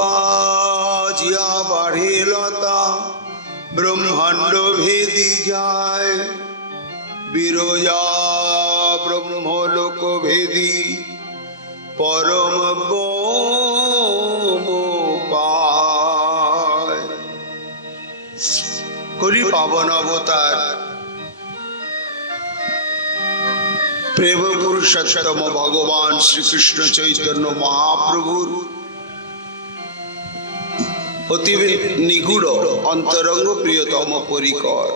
বাজিয়া বাড়ে লতা ব্রহ্মাণ্ড ভেদি যায় বিরজা ব্রহ্মলোক ভেদি পরম পায়। কলি পাবন অবতার প্রেম পুরুষোত্তম ভগবান শ্রীকৃষ্ণ চৈতন্য মহাপ্রভুর অতি নিগুড় অন্তরঙ্গ প্রিয়তম পরিকর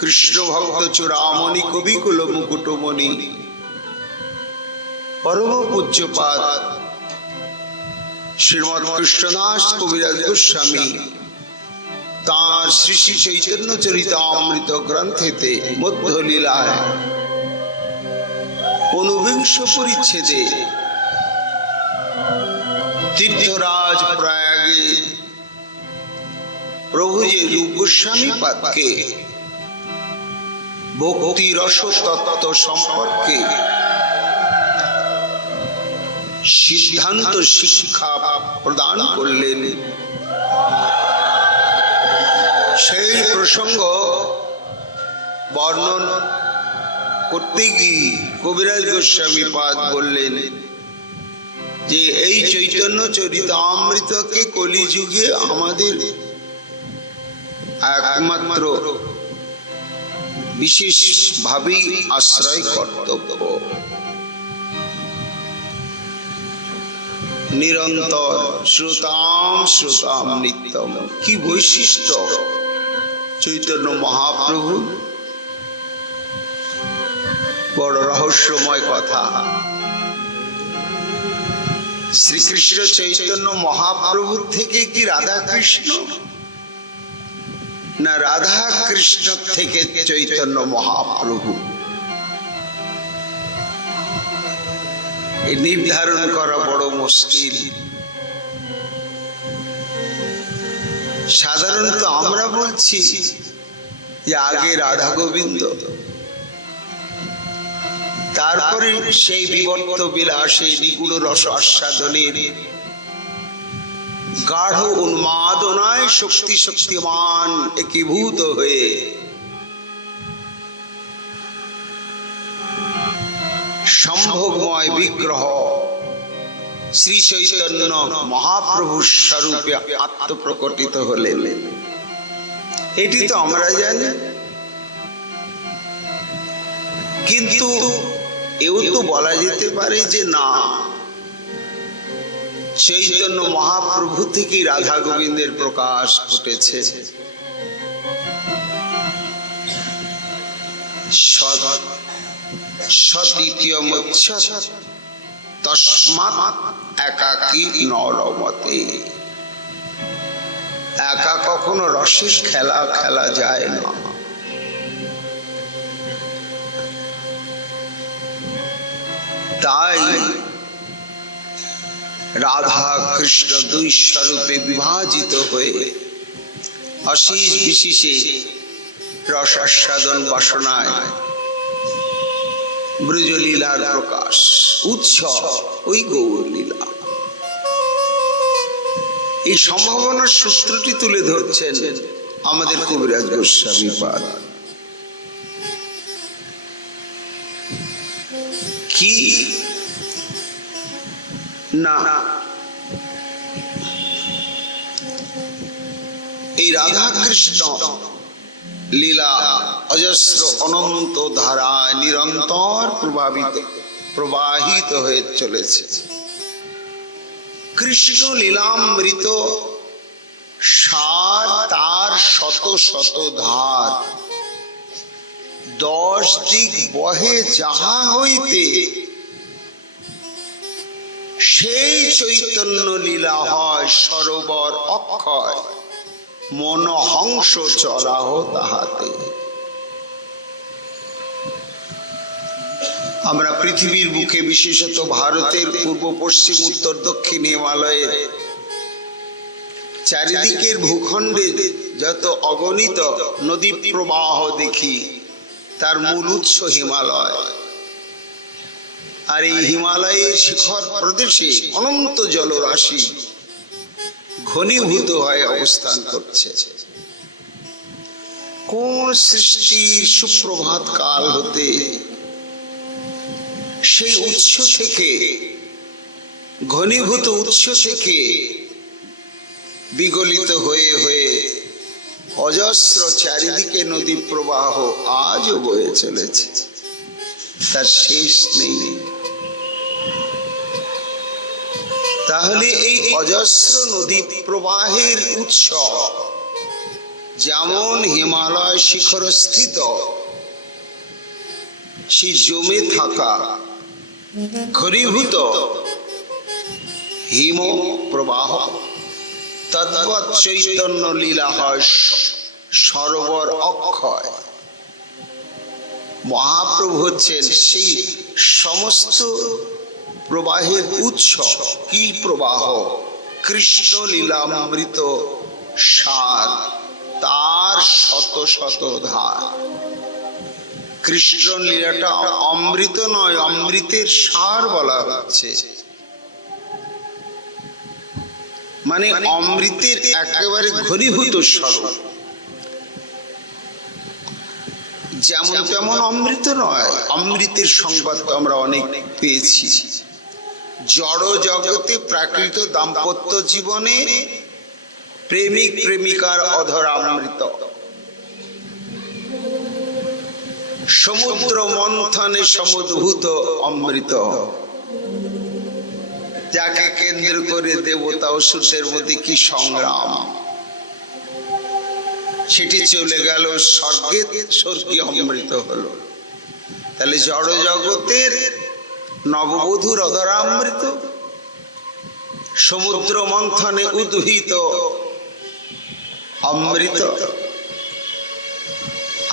কৃষ্ণ ভক্ত চূড়ামণি কবিকুল মুকুটমণি পরম পূজ্যপাদ শ্রীমৎ কৃষ্ণদাস কবিরাজ গোস্বামী তাঁর শ্রী শ্রী চৈতন্য চরিতামৃত গ্রন্থেতে মধ্যলীলায় ঊনবিংশ পরিচ্ছেদে তীর্থরাজ প্রয়াগে প্রভু যে রূপ গোস্বামী পাদকে ভক্তি রস তত্ত্ব সম্পর্কে সিদ্ধান্ত শিক্ষা প্রদান করলেন, সেই প্রসঙ্গ বর্ণন করতে গিয়ে কবিরাজ গোস্বামী পাদ বললেন যে এই চৈতন্য চরিতামৃতকে কলিযুগে আমাদের একমাত্র বিশেষ ভাবে আশ্রয় কর্তব্য। নিরন্তর শ্রোতাম শ্রোতাম নিত্যম, কি বৈশিষ্ট্য চৈতন্য মহাপ্রভু, বড় রহস্যময় কথা। শ্রীকৃষ্ণ চৈতন্য মহাপ্রভুর থেকে কি রাধা কৃষ্ণ, না রাধা কৃষ্ণ থেকে চৈতন্য মহাপ্রভু? নির্ধারণ করা বড় মুশকিল। সাধারণত আমরা বলছি যে আগে রাধা গোবিন্দ, তারপরে সেই বিবর্ত বিলাসে নিগুড় রস আস্বাদনের গাঢ় উন্মাদনায় শক্তি শক্তিমান একীভূত হয়ে সম্ভোগময় বিগ্রহ শ্রী চৈতন্য মহাপ্রভুর স্বরূপে আত্মপ্রকটিত হলেন। এটি তো আমরা জানি, কিন্তু এও তো বলা যেতে পারে যে না, চৈতন্য মহাপ্রভু থেকে রাধা গোবিন্দের প্রকাশ ঘটেছে। সদ্বিতীয় মৎস্য তস্মাৎ একাকী নরমতে, একা কখনো রসের খেলা খেলা যায় না। তাই রাধা কৃষ্ণ দুই স্বরূপে বিভাজিত হয়ে অশেষ বিশেষে রস আস্বাদন বাসনায় ব্রজলীলার প্রকাশ, উৎসব ওই গৌরলীলা। এই সম্ভাবনার সূত্রটি তুলে ধরছেন আমাদের কবিরাজ গোস্বামী পাদ। কি না, এই রাধা কৃষ্ণ লীলা অজস্র অনন্ত ধারায় নিরন্তর প্রবাহিত হয়ে চলেছে। কৃষ্ণ লীলামৃত সার তার শত শত ধার, 10 দিক বহে যাহা হইতে, সেই চৈতন্য লীলা হয় সরোবর অক্ষয়, মনহংস চরাহ তাহাতে। আমরা পৃথিবীর বুকে, বিশেষত ভারতের পূর্ব পশ্চিম উত্তর দক্ষিণ হিমালয়ের চারিদিকের ভূখণ্ডে যত অগণিত নদী প্রবাহ দেখি, তার মূল উৎস হিমালয়। আর এই হিমালয়ের শিখর প্রদেশে অনন্ত জলরাশি, ঘনীভূত হয়ে অবস্থান করছে। কোন সৃষ্টির সুপ্রভাত কাল হতে সেই উৎস থেকে, ঘনীভূত উৎস থেকে বিগলিত হয়ে হয়ে অজস্র চারিদিকে নদী প্রবাহ আজও বয়ে চলেছে, তার শেষ নেই। তাহলে এই অজস্র নদী প্রবাহের উৎস যেমন হিমালয় শিখরস্থিত সেই জমে থাকা ঘনীভূত হিম প্রবাহ, তদ্বৎ চৈতন্য লীলা হয় সরোবর অক্ষয়। মহাপ্রভু হচ্ছেন সেই সমস্ত প্রবাহের উৎস। কি প্রবাহ? কৃষ্ণ লীলামৃত সার, তার শত শত ধার। কৃষ্ণ লীলাটা অমৃত নয়, অমৃতের সার বলা হচ্ছে, মানে অমৃতের একেবারে ঘনীভূত স্বরূপ। যেমন তেমন অমৃত নয়, অমৃতের সংবাদ তো আমরা অনেক পেয়েছি। জড় জগতে প্রাকৃত দাম্পত্য জীবনে প্রেমিক প্রেমিকার অধরা অমৃত, সমুদ্র মন্থনে সমুদ্ভূত অমৃত, যাকে কেন্দ্র করে দেবতা অসুরের মধ্যে কি সংগ্রাম, সেটি চলে গেল স্বর্গে, স্বর্গীয় অমৃত হলো। তাহলে জড় জগতের নববধূর অধরামৃত, সমুদ্র মন্থনে উদ্ভূত অমৃত।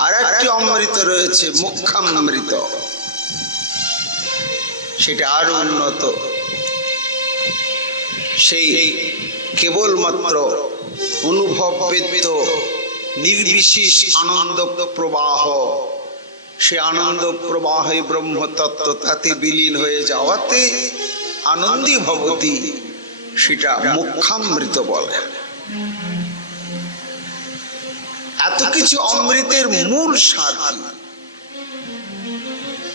আর একটি অমৃত রয়েছে মুখ্যামৃত, সেটা আরো উন্নত। সেই কেবলমাত্র অনুভববেদ্য নির্বিশেষ আনন্দ প্রবাহ, সে আনন্দ প্রবাহে ব্রহ্মতত্ত্ব তাতে বিলীন হয়ে যাওয়াতে আনন্দী ভবতী, সেটা মুখ্যামৃত বলে। এত কিছু অমৃতের মূল সার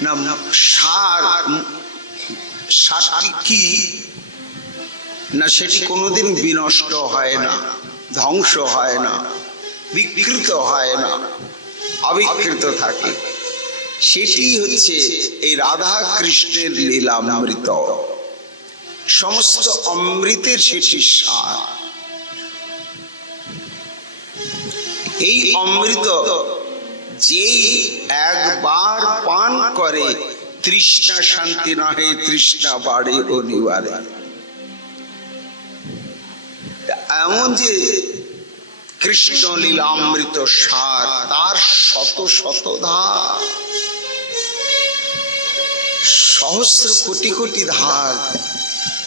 না, সারটি কি না, সেটি কোনোদিন বিনষ্ট হয় না, ধ্বংস হয় না, বিকৃত হয় না, অবিকৃত থাকে। সেটি হচ্ছে এই রাধা কৃষ্ণের লীলামৃত। সমস্ত অমৃতের সেটি সার। এই অমৃত যেই একবার পান করে, তৃষ্ণা শান্তি নহে, তৃষ্ণা বাড়ে অনিবারে। এমন যে কৃষ্ণ লীলামৃত সার, তার শত শত ধার, সহস্র কোটি কোটি ধার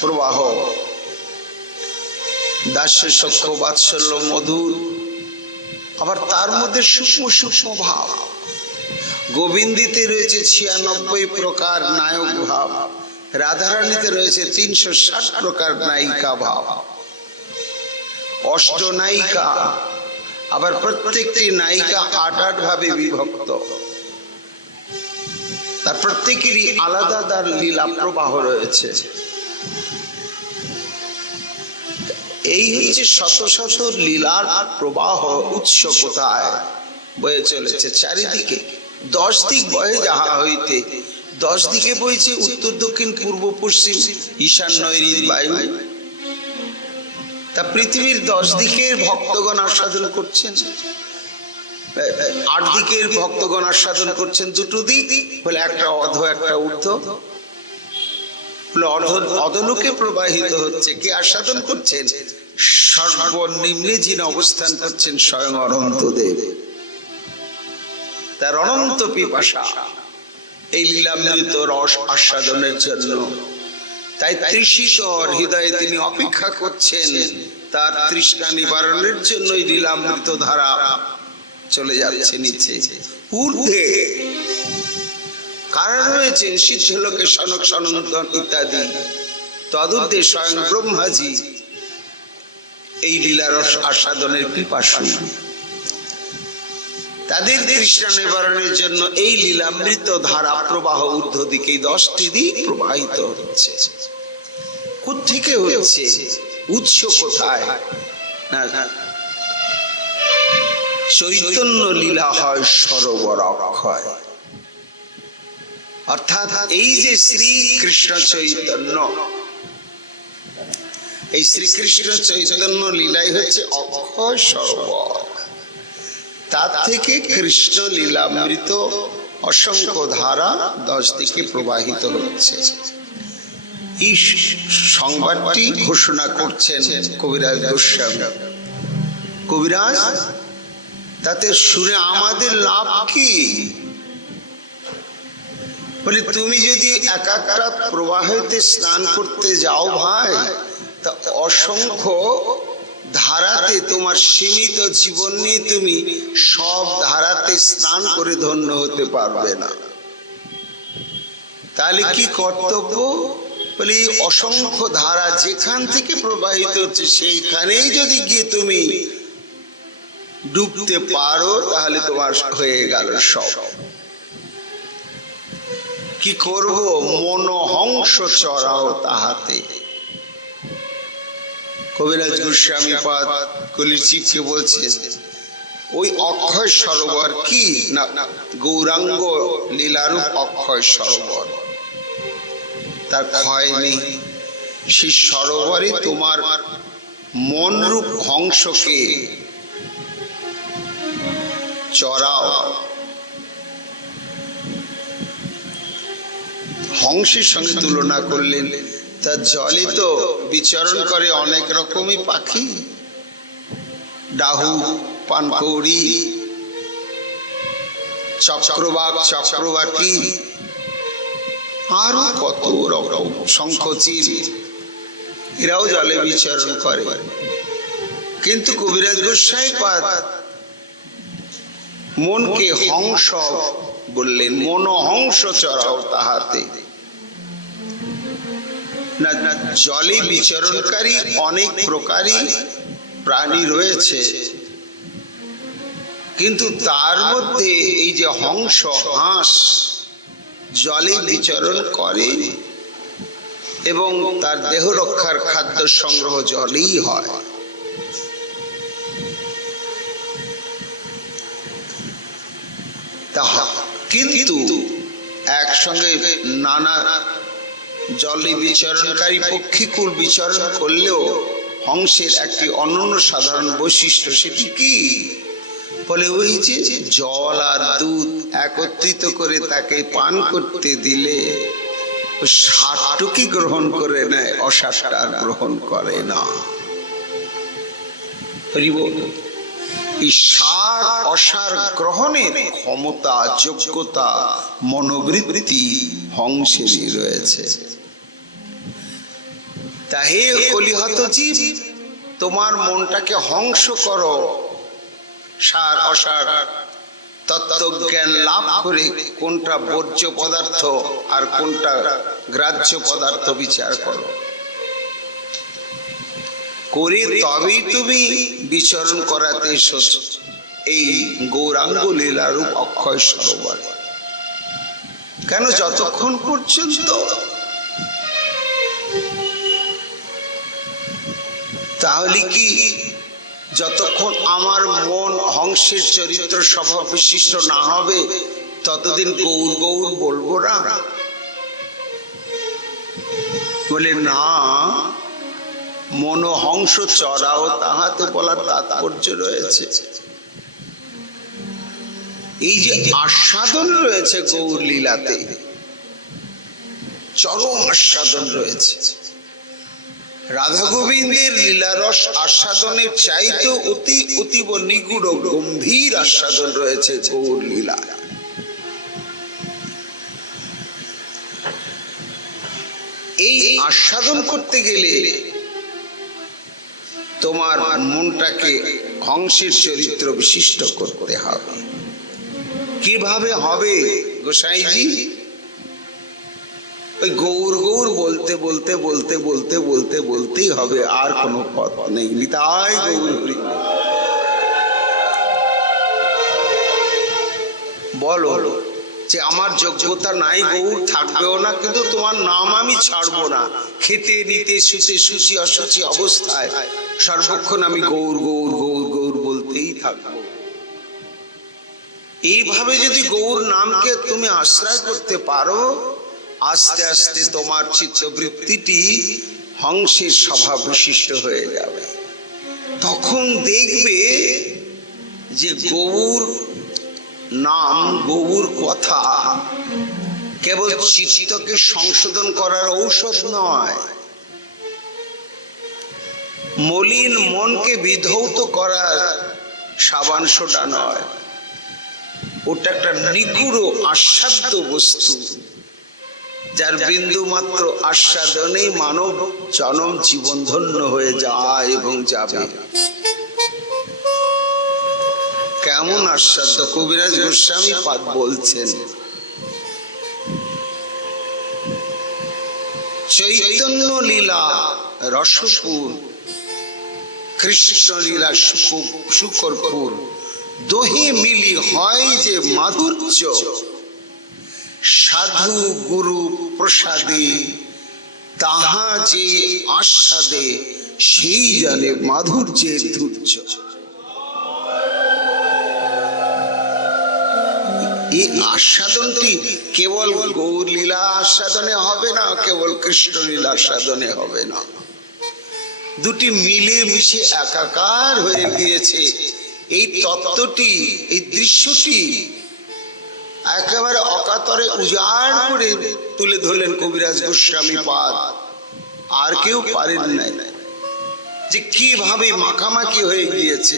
প্রবাহ। দাস্য সখ্য বাৎসল্য মধুর, আবার তার মধ্যে সূক্ষ্ম সূক্ষ্ম ভাব। গোবিন্দিতে রয়েছে 96 প্রকার নায়ক ভাব, রাধারানীতে রয়েছে 360 প্রকার নায়িকা ভাব। অষ্টনায়িকা, আবার প্রত্যেকটি নায়িকা 8 ভাবে বিভক্ত, তার প্রত্যেকেরই আলাদা তার লীলা প্রবাহ রয়েছে। এই হচ্ছে শত শত লীলার প্রবাহ। উৎস কোথায়? বয়ে চলেছে চারিদিকে। 10 দিক বয়ে যাহা হইতে, 10 দিকে বইছে, উত্তর দক্ষিণ পূর্ব পশ্চিম ঈশান নৈঋত বায়ু। তা পৃথিবীর 10 দিকের ভক্তগণ আস্বাদন করছেন, 8 দিকের ভক্তগণ আস্বাদন করছেন। দুটো দিক বলে, একটা অধ একটা ঊর্ধ্ব। অধলোকে প্রবাহিত হচ্ছে, কে আস্বাদন করছেন? সর্বনিম্নে যিনি অবস্থান করছেন স্বয়ং অনন্তদেব। তার অনন্ত পিপাসা এই লীলামৃত রস আস্বাদনের জন্য। তাই তৃষিত হৃদয়ে তিনি অপেক্ষা করছেন, তার তৃষ্ণা নিবারণের জন্য লীলামৃত ধারা চলে যাচ্ছে নিচে ঊর্ধ্বে। কারা রয়েছেন? সিদ্ধলোকে সনক সনন্দন ইত্যাদি। তদুর্ধে স্বয়ং ব্রহ্মাজি এই লীলারস আস্বাদনের পিপাসু, তাদের তৃষ্ণা নিবারণের জন্য এই লীলামৃত ধারা প্রবাহ ঊর্ধ্ব দিকে 10টি দিক প্রবাহিত হচ্ছে। কোত্থেকে হচ্ছে? উৎস কোথায়? না, চৈতন্য লীলা হয় সরোবর অক্ষয়। অর্থাৎ এই যে শ্রীকৃষ্ণ চৈতন্য, এই শ্রীকৃষ্ণ চৈতন্য লীলাই হচ্ছে অক্ষয় সরোবর। তার থেকে কৃষ্ণ লীলামৃত অসংখ্য ধারা 10 দিকে প্রবাহিত হচ্ছে। এই সংবাদটি ঘোষণা করছেন কবিরাজ গোস্বামী। কবিরাজ, তাতে শুনে আমাদের লাভ কি? বলে, তুমি যদি এক একটা প্রবাহেতে স্নান করতে যাও ভাই, তা অসংখ্য ধারাতে, তোমার সীমিত জীবন নিয়ে তুমি সব ধারাতে স্নান করে ধন্য হতে পারবে না। তাহলে কি কর্তব্য? বলে, অসংখ্য ধারা যেখান থেকে প্রবাহিত হচ্ছে সেইখানেই যদি গিয়ে তুমি ডুবতে পারো, তাহলে তোমার হয়ে গেল সব। কি করব? মনোহংস চড়াও তাহাতে। কবিরাজ গোস্বামী পাদ কলিচিপকে বলছে, ওই অক্ষয় সরোবর কি না? গৌরাঙ্গ লীলারূপ অক্ষয় সরোবর, তার ক্ষয় নেই। সেই সরোবরে তোমার মনরূপ হংসকে চড়াও। হংসের সঙ্গে তুলনা করলেন, তার জলে তো বিচরণ করে অনেক রকমই পাখি, ডাহু, পানকৌড়ি, চক্রবাক, চক্রবাকি, আরো কত রকম, শঙ্খচিল, এরাও জলে বিচরণ করে। কিন্তু কবিরাজ গোস্বামী পাদ মনকে হংস বললেন, মনোহংস চড়াও তাহাতে। না, জলে বিচরণকারী অনেক প্রকারই প্রাণী রয়েছে, কিন্তু তার মধ্যে এই যে হংস, হাঁস জলে বিচরণ করে এবং তার দেহ রক্ষার খাদ্য সংগ্রহ জলেই হয়। কিন্তু একসঙ্গে নানা জলে বিচরণকারী পক্ষীকুল বিচরণ করলেও হংসের একটি অনন্য সাধারণ বৈশিষ্ট্য, সেটি কি? বলে, ওই যে জল আর দুধ একত্রিত করে তাকে পান করতে দিলে সারটুকি গ্রহণ করে নেয়, অসারটা গ্রহণ করে না। এই সার অসার গ্রহণের ক্ষমতা, যোগ্যতা, মনোবৃত্তি হংসেরই রয়েছে। তা হে কলিহত জীব, তোমার মনটাকে হংস করো, সার অসার তত্ত্বজ্ঞান লাভ করে কোনটা বর্জ্য পদার্থ আর কোনটা গ্রাহ্য পদার্থ বিচার করো, করে তবেই তুমি বিচরণ করাতে এই গৌরাঙ্গ লীলারূপ অক্ষয় সরোবর। কেন? যতক্ষণ পর্যন্ত তাহলে কি, যতক্ষণ আমার মন হংসের চরিত্র স্বভাব বিশিষ্ট না হবে ততদিন গৌর গৌর বলবো না? বলে, না, মনোহংস চড়াও তাহাতে বলার তাৎপর্য রয়েছে। এই যে আস্বাদন রয়েছে গৌর লীলাতে, চরম আস্বাদন রয়েছে। রাধা গোবিন্দের লীলারস আস্বাদনের চাইতে অতীব নিগুড় গম্ভীর আস্বাদন রয়েছে গৌর লীলা। এই আস্বাদন করতে গেলে তোমার মনটাকে হংসের চরিত্র বিশিষ্ট করতে হবে। কিভাবে হবে গোসাইজি? ওই গৌর গৌর গৌর বলতে বলতে বলতে বলতে বলতে বলতেই হবে, আর কোনো পথ নেই। নিতাই গৌর হরি। বলো যে আমার যোগ্যতা নাই, গৌর থাকবেও না, কিন্তু তোমার নাম আমি ছাড়বো না। খেতে নিতে শুতে শুচি অশুচি অবস্থায় সর্বক্ষণ আমি গৌর গৌর গৌর গৌর বলতেই থাকবো। এইভাবে যদি গৌর নামকে তুমি আশ্রয় করতে পারো, আস্তে আস্তে তোমার চিত্তবৃত্তিটি হংসের স্বভাব বিশিষ্ট হয়ে যাবে। তখন দেখবে যে গৌর নাম, গৌর কথা কেবল চিত্তকে সংশোধন করার ঔষধ নয়, মলিন মনকে বিধৌত করার সাবান সোডা নয়। ওটা একটা নিগুড় আস্বাদ্য বস্তু, যার বিন্দু মাত্র আস্বাদনেই মানব জনম জীবন ধন্য হয়ে যায় এবং যাবে। কেমন আস্বাদ্য! কবিরাজ গোস্বামী পাদ বলছেন, চৈতন্য লীলা রসপুর, কৃষ্ণ লীলা শুকরপুর, দোহে মিলি হয় যে মাধুর্য, সাধু গুরু প্রসাদে তাহা যে আস্বাদে, সেই জানে মাধুর্যের ধৈর্য। এই আস্বাদনটি কেবল গৌর লীলা আস্বাদনে হবে না, কেবল কৃষ্ণ লীলা আস্বাদনে হবে না, দুটি মিলে মিশে একাকার হয়ে গিয়েছে। এই তত্ত্বটি, এই দৃশ্যটি একেবারে অকাতরে উজাড় করে তুলে ধরলেন কবিরাজ গোস্বামী পাদ। আর কেউ পারেন নাই, যে কিভাবে মাখামাখি হয়ে গিয়েছে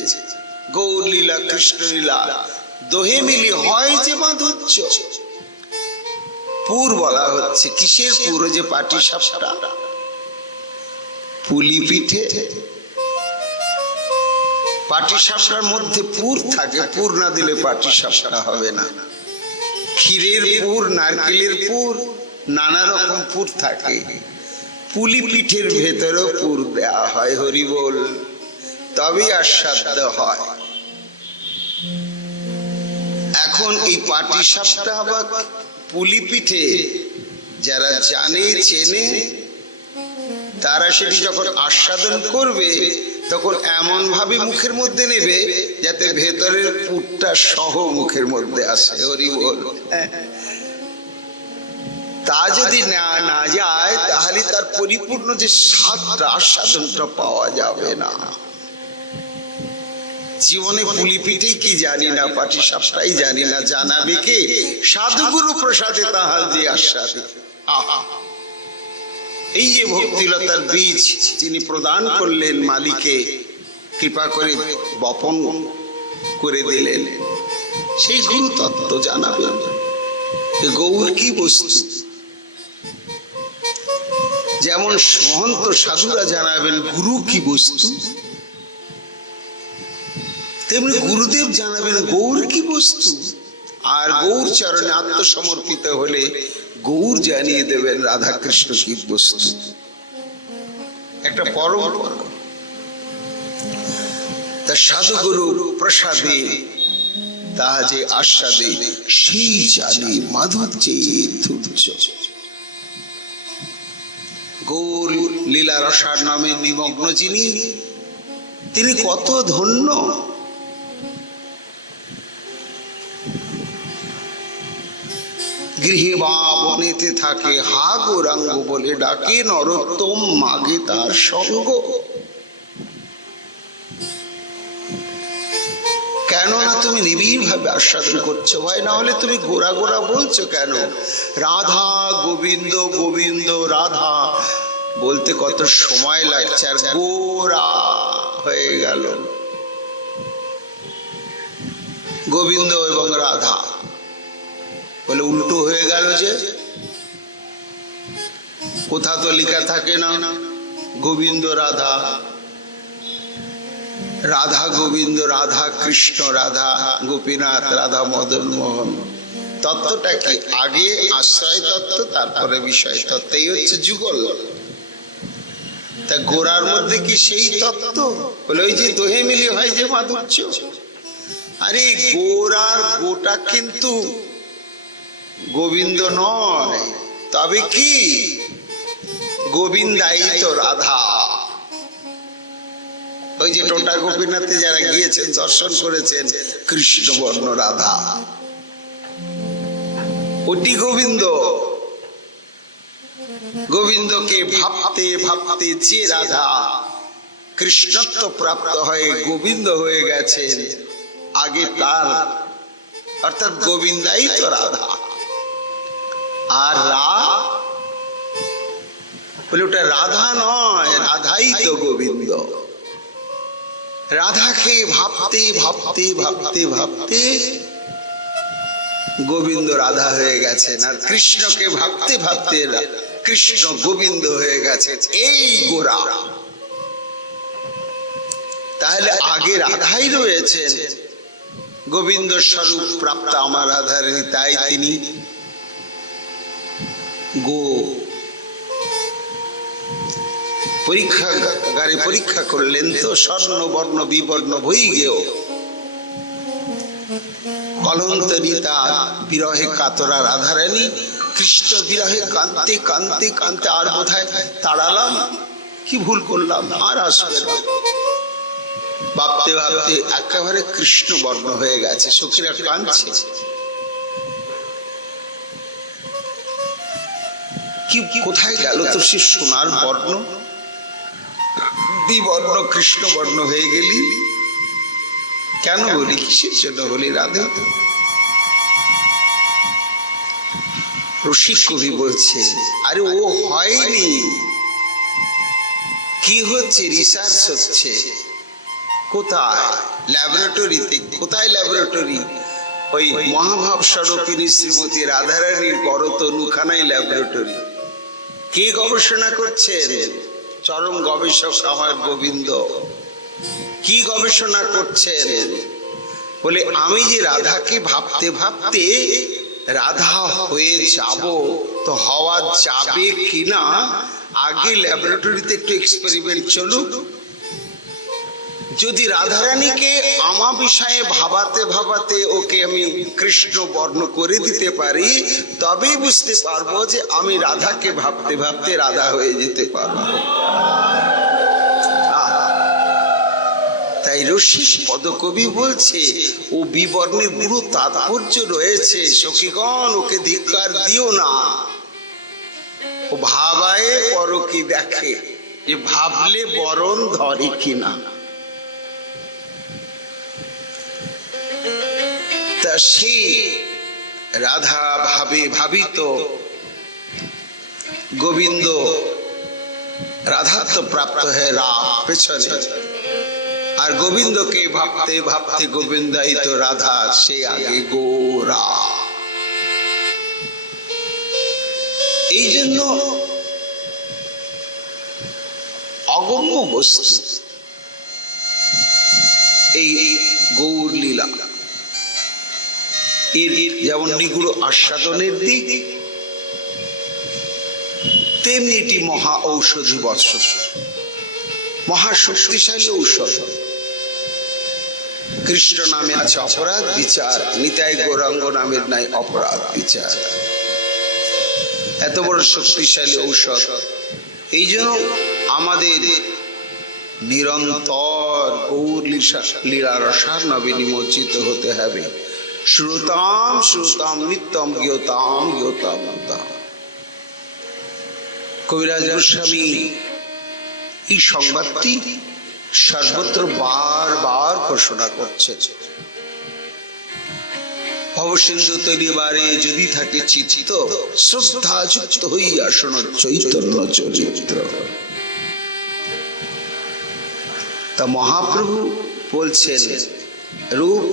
গৌর লীলা কৃষ্ণ লীলা, দোহে মিলি হয় যে মাধুর্য। পুর বলা হচ্ছে, কিসের পুর? যে পাটি সাপটা, পুলি পিঠে পাটি সাপটার মধ্যে পুর থাকে, পুর না দিলে পাটি সাপটা হবে না। ক্ষীরের পুর, নারকেলের পুর, নানা রকম পুর থাকে। পুলি পিঠের ভেতরেও পুর দেওয়া হয়, হরি বল, তবেই আস্বাদ্য হয়। এখন এই পাটি সাপটা বা পুলি পিঠে যারা জানে চেনে, তারা সেটি যখন আস্বাদন করবে তখন এমন ভাবে মুখের মধ্যে নেবে যাতে ভেতরের পুরটা সহ মুখের মধ্যে আসে, হরি বল। তা যদি না যায় তাহলে তার পরিপূর্ণ যে স্বাদটা, আস্বাদনটা পাওয়া যাবে না। জীবনে পুলি পিঠেই কি জানি না, পাটি সাপটাই জানি না, জানাবে কে? সাধুগুরু প্রসাদে তাহার যে আস্বাদে। আহা, এই যে ভক্তিলতার বীজ যিনি প্রদান করলেন, মালিকে কৃপা করে বপন করে দিলেন, সেই গুরু তত্ত্ব জানাবেন। গৌর কি বস্তু? যেমন মহন্ত সাধুরা জানাবেন গুরু কি বস্তু, তেমনি গুরুদেব জানাবেন গৌর কি বস্তু। আর গৌর চরণে আত্মসমর্পিত হলে গৌর জানিয়ে দেবেন রাধা কৃষ্ণ কি বস্তু। একটা পরম্পরা। তা সাধুগুরু প্রসাদে তাহা যে আস্বাদে, সেই জানে মাধুর্যের ধৈর্য। গৌর লীলা রসার নামে নিমগ্ন যিনি, তিনি কত ধন্য। গৃহে বা বনেতে থাকে, হা গৌরাঙ্গ বলে ডাকে, নরোত্তম মাগে তার সঙ্গ। কেননা তুমি নিবিড় ভাবে আস্বাদন করছো ভাই, না হলে তুমি গোড়া গোড়া বলছো কেন? রাধা গোবিন্দ, গোবিন্দ রাধা বলতে কত সময় লাগছে, আর গোরা হয়ে গেল। গোবিন্দ এবং রাধা বলে উল্টো হয়ে গেল যে, কোথা তো লেখা থাকে না গোবিন্দ রাধা, রাধা গোবিন্দ, রাধা কৃষ্ণ, রাধা গোপীনাথ, রাধা মদন মোহন, তত্ত্বটা কি? আগে আশ্রয় তত্ত্ব, তারপরে বিষয় তত্ত্ব, এই হচ্ছে যুগল। তা গোড়ার মধ্যে কি সেই তত্ত্ব? বলে ওই যে দোহে মিলি হয় যে মাধুর্য। আরে গোড়ার গোটা কিন্তু গোবিন্দ নয়, তবে কি গোবিন্দাই তো রাধা। ওই যে টোটা গোপীনাথে যারা গিয়েছেন দর্শন করেছেন কৃষ্ণ বর্ণ রাধা, ওটি গোবিন্দ। গোবিন্দকে ভাবতে ভাবতে যে রাধা কৃষ্ণত্ব প্রাপ্ত হয়ে গোবিন্দ হয়ে গেছেন, আগে তার অর্থাৎ গোবিন্দাই তো রাধা। আর বলে ওটা রাধা নয়, রাধাই তো গোবিন্দ। রাধাকে ভাবতে ভাবতে ভাবতে ভাবতে গোবিন্দ রাধা হয়ে গেছেন, আর কৃষ্ণকে ভাবতে ভাবতে কৃষ্ণ গোবিন্দ হয়ে গেছেন। এই গোরা। তাহলে আগে রাধাই রয়েছেন, গোবিন্দ স্বরূপ প্রাপ্ত আমার রাধার, তাই তিনি গো পরীক্ষাগারে পরীক্ষা করলেন তো স্বর্ণ বর্ণ বিবর্ণ ভই গেও কলন্তরিতা বিরহে কাতরা রাধারানী। কৃষ্ণ বিরহে কাঁদতে কাঁদতে কাঁদতে আর বোধহয় তাড়ালাম, কি ভুল করলাম, আর আসবে না। ভাবতে ভাবতে একেবারে কৃষ্ণ বর্ণ হয়ে গেছে, সখীরা কাঁদছে। কি কোথায় গেল তো সে সোনার বর্ণ? দ্বিবর্ণ কৃষ্ণ বর্ণ হয়ে গেলি কেন? বলি কিসের জন্য হলি রাধে? রসিক কবি বলছে, আরে ও হয়নি, কি হচ্ছে? রিসার্চ হচ্ছে। কোথায়? ল্যাবরেটরিতে। কোথায় ল্যাবরেটরি? ওই মহাভাব স্বরূপিনী শ্রীমতী রাধারানীর করতনুখানাই ল্যাবরেটরি। কে গবেষণা করছেন? চরম গবেষক আমার গোবিন্দ। কি গবেষণা করছেন? বলে আমি যে রাধাকে ভাবতে ভাবতে রাধা হয়ে যাব, তো হওয়া যাবে কিনা আগে ল্যাবরেটরিতে একটু এক্সপেরিমেন্ট চলুক। যদি রাধারানীকে আমার বিষয়ে ভাবাতে ভাবাতে ওকে আমি কৃষ্ণ বর্ণ করে দিতে পারি, তবেই বুঝতে পারবো যে আমি রাধাকে ভাবতে ভাবতে রাধা হয়ে যেতে পারবো। তাই রসিক পদকবি বলছে ও বিবর্ণের গুরু তাৎপর্য রয়েছে। সখীগণ, ওকে ধিক্কার দিও না। ও ভাবায় পরকি দেখে, যে ভাবলে বরণ ধরে কিনা। তা সে রাধা ভাবে ভাবিত গোবিন্দ রাধাত্ব প্রাপ্ত হয়ে রাম পেছনে, আর গোবিন্দকে ভাবতে ভাবতে গোবিন্দাই তো রাধা, সে আগে গোরা। এই জন্য অগম্য বস্তু এই গৌর লীলা, এর যেমন নিগুড় আস্বাদনের দিক, তেমনি এটি মহা ঔষধি বৎস, মহা শক্তিশালী ঔষধ। কৃষ্ণ নামে আছে অপরাধ বিচার, নিতাই গৌরাঙ্গ নামের নাই অপরাধ বিচার। এত বড় শক্তিশালী ঔষধ। এই জন্য আমাদের নিরন্তর গৌর লীলা রসার্ণবে নিমজ্জিত হতে হবে। শ্রুতাম শ্রুতাম নিত্যম জ্ঞাতাম জ্ঞাতাম। কবিরাজ গোস্বামী এই সংবাদটি সর্বত্র বারবার ঘোষণা করছে। ভবসিন্ধু তরিবারে যদি থাকে চিত্ত, শ্রদ্ধা যুক্ত হইয়া শোনো চৈতন্য চরিত্র। তা মহাপ্রভু বলছেন, রূপ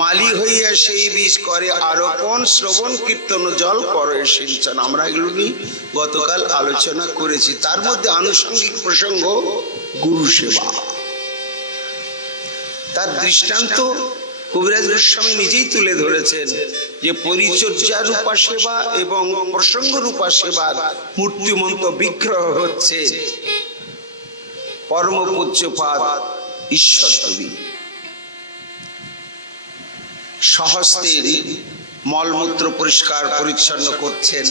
মালি হইয়া সেই বীজ করে আরোপণ, শ্রবণ কীর্তন জল করে সিঞ্চন। আমরা এগুলো নিয়ে গতকাল আলোচনা করেছি। তার মধ্যে আনুষঙ্গিক প্রসঙ্গ গুরু সেবা। তার দৃষ্টান্ত কবিরাজ গোস্বামী নিজেই তুলে ধরেছেন। যে পরিচর্যা রূপা সেবা এবং প্রসঙ্গ রূপা সেবার মূর্তিমন্ত বিগ্রহ হচ্ছে পরম পূজ্যপাদ ঈশ্বরপুরী। সহস্তে মলমূত্র পরিষ্কার পরিচ্ছন্ন করছেন,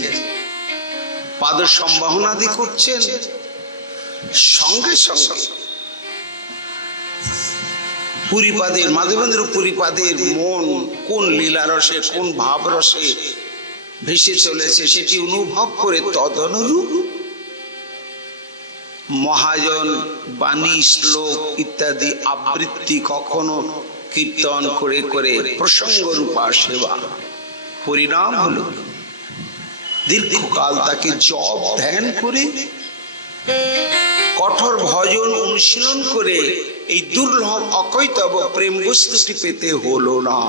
পাদ সম্বাহনাদি করছেন, সঙ্গে সঙ্গে পুরীপাদের মাধবেন্দ্র পুরীপাদের মন কোন লীলারসে কোন ভাবরসে ভেসে চলেছে সেটি অনুভব করে তদনুরূপ মহাজন বাণী শ্লোক ইত্যাদি আবৃত্তি কখনো কীর্তন করে করে প্রসঙ্গ রূপা সেবা। পরিণাম হলো দীর্ঘকাল তাকে জপ ধ্যান করে কঠোর ভজন অনুশীলন করে এই দুর্লভ অকৈতব প্রেম বস্তুটি পেতে হলো না।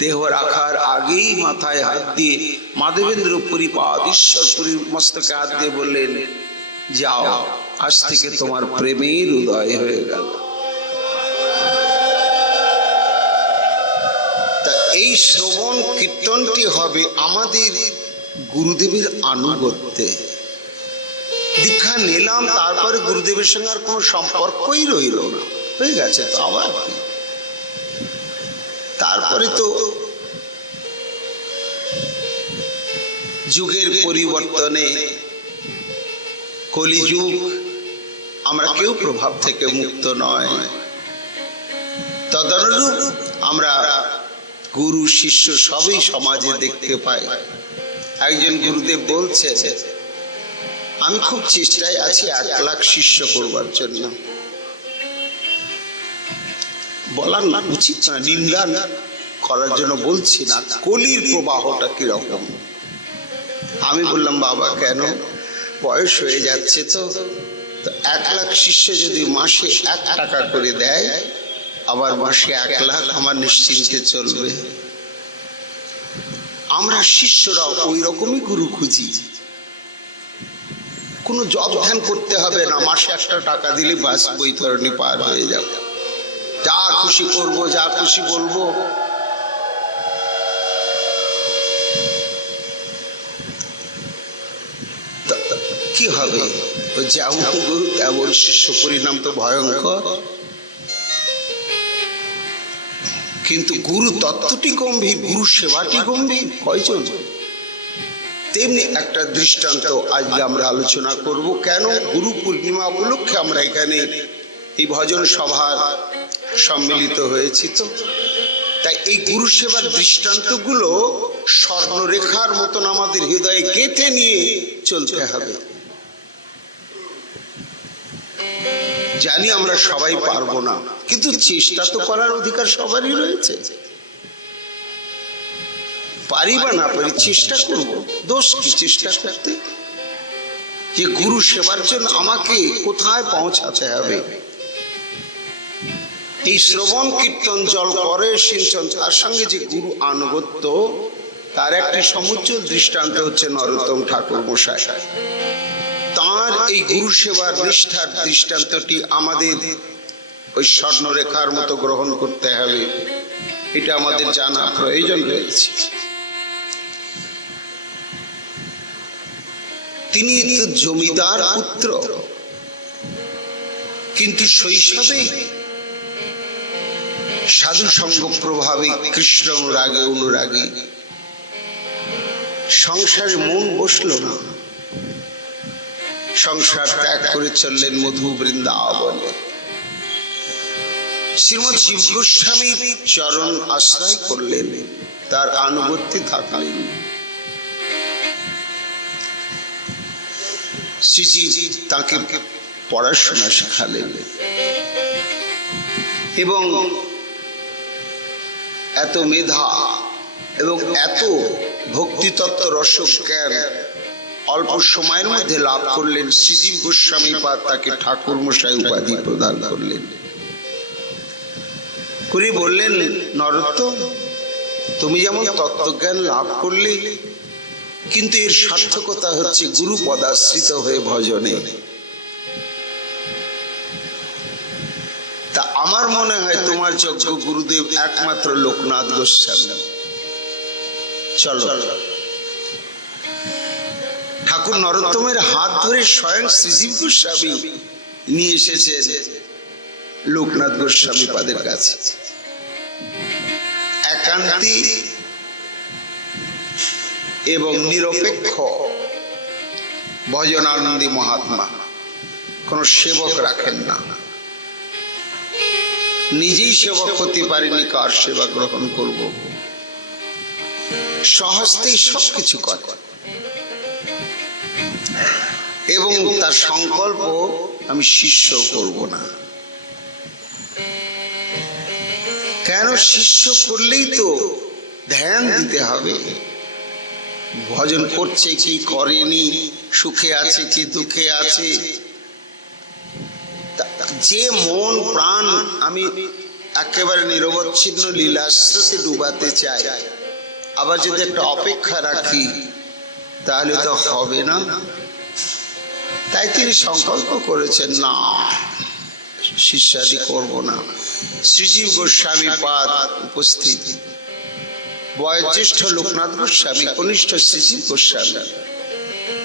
দেহ রাখার আগেই মাথায় হাত দিয়ে মাধবেন্দ্র পুরীপাদ ঈশ্বরপুরীর মস্তকে হাত দিয়ে বললেন, যাও, আজ থেকে তোমার প্রেমের উদয় হয়ে গেল। তা এই শ্রবণ কীর্তনটি হবে আমাদের গুরুদেবের আনুগত্যে। দীক্ষা নিলাম, তারপরে গুরুদেবের সঙ্গে আর কোনো সম্পর্কই রইল না, হয়ে গেছে তো আবার কি। তারপরে তো যুগের পরিবর্তনে কলিযুগ, আমরা কেউ প্রভাব থেকে মুক্ত নয়। তদনুরূপ আমরা গুরু শিষ্য সবই সমাজে দেখতে পাই। একজন গুরুদেব বলছে, আমি খুব চেষ্টায় আছি 1 লাখ শিষ্য করবার জন্য। বলার না উচিত না, নিন্দা করার জন্য বলছি না, কলির প্রবাহটা কিরকম। আমি বললাম, বাবা কেন, বয়স হয়ে যাচ্ছে তো 1 লাখ শিষ্য যদি মাসে 1 টাকা করে দেয়, আবার মাসে 1 লাখ আমার নিশ্চিন্তে চলবে। আমরা শিষ্যরা ওই রকমই গুরু খুঁজি, কোনো জব ধ্যান করতে হবে না, মাসে 1 টাকা দিলে বাস বৈতরণী পার হয়ে যাবে, যা খুশি করবো, যা খুশি বলবো। কি হবে, যেমন গুরু তেমন শিষ্য, পরিণাম তো ভয়ঙ্কর। কিন্তু গুরু তত্ত্বটি গম্ভীর, গুরু সেবাটি গম্ভীর। কয়জন? তেমনি একটা দৃষ্টান্ত আজকে আমরা আলোচনা করব। কেন গুরু পূর্ণিমা উপলক্ষে আমরা এখানে এই ভজন সভা সম্মিলিত হয়েছি, তো তাই এই গুরু সেবার দৃষ্টান্তগুলো স্বর্ণরেখার মতন আমাদের হৃদয়ে গেঁথে নিয়ে চলতে হবে। জানি আমরা সবাই পারবো না, কিন্তু চেষ্টা তো করার অধিকার সবারই রয়েছে। পারি বা না পারি, চেষ্টা করব। দোষ কি চেষ্টা করতে? যে গুরু সেবার জন্য আমাকে কোথায় পৌঁছাতে হবে। এই শ্রবণ কীর্তন জল করে সিঞ্চন, তার সঙ্গে যে গুরু আনুগত্য, তার একটি সমুজ্জ্বল দৃষ্টান্ত হচ্ছে নরোত্তম ঠাকুর মশাই। তার এই গুরু সেবার নিষ্ঠার দৃষ্টান্তটি আমাদের ওই স্বর্ণরেখার মতো গ্রহণ করতে হবে, এটা আমাদের জানা প্রয়োজন রয়েছে। তিনি জমিদার পুত্র, কিন্তু শৈশবে সাধু সঙ্গ প্রভাবে কৃষ্ণ অনুরাগী সংসারে মন বসল না। সংসার ত্যাগ করে চললেন মধু বৃন্দাবনে। শ্রীমৎ জীব গোস্বামীর চরণ আশ্রয় করলেন, তার আনুগত্যে থাকলেন। শ্রীজি তাকে পড়াশোনা শেখালেন এবং এত মেধা এবং এত ভক্তিতত্ত্ব রসজ্ঞান অল্প সময়ের মধ্যে লাভ করলেন। শ্রীজীব গোস্বামী পাদ তাকে ঠাকুর মশাই উপাধি প্রদান করলেন। করে বললেন, নরোত্তম, তুমি যেমন তত্ত্বজ্ঞান লাভ করলে, কিন্তু এর সার্থকতা হচ্ছে গুরু পদাশ্রিত হয়ে ভজনে। তা আমার মনে হয় তোমার যোগ্য গুরুদেব একমাত্র লোকনাথ গোস্বামী। চলো। ঠাকুর নরোত্তমের হাত ধরে স্বয়ং শ্রীজীব গোস্বামী নিয়ে এসেছেন লোকনাথ গোস্বামী পাদের কাছে। একান্তি এবং নিরপেক্ষ ভজনানন্দী মহাত্মা, কোন সেবক রাখেন না, নিজেই সেবক হতে পারেনি, কার সেবা গ্রহণ করব, সহজতেই সবকিছু করে এবং তার সংকল্প আমি শিষ্য করব না। কেন? শিষ্য করলেই তো ধ্যান দিতে হবে, ভজন করছে কি করেনি, সুখে আছে কি দুঃখে আছে, যে মন প্রাণ আমি একেবারে নিরবচ্ছিন্ন লীলাস্রোতে ডুবাতে চাই, আবার যদি একটা অপেক্ষা রাখি তাহলে তো হবে না। তাই তিনি সংকল্প করেছেন, না, শিষ্যাদি করব না। শ্রীজীব গোস্বামী পাদ উপস্থিত, বয়োজ্যেষ্ঠ লোকনাথ গোস্বামী, কনিষ্ঠ শ্রীজীব গোস্বামী,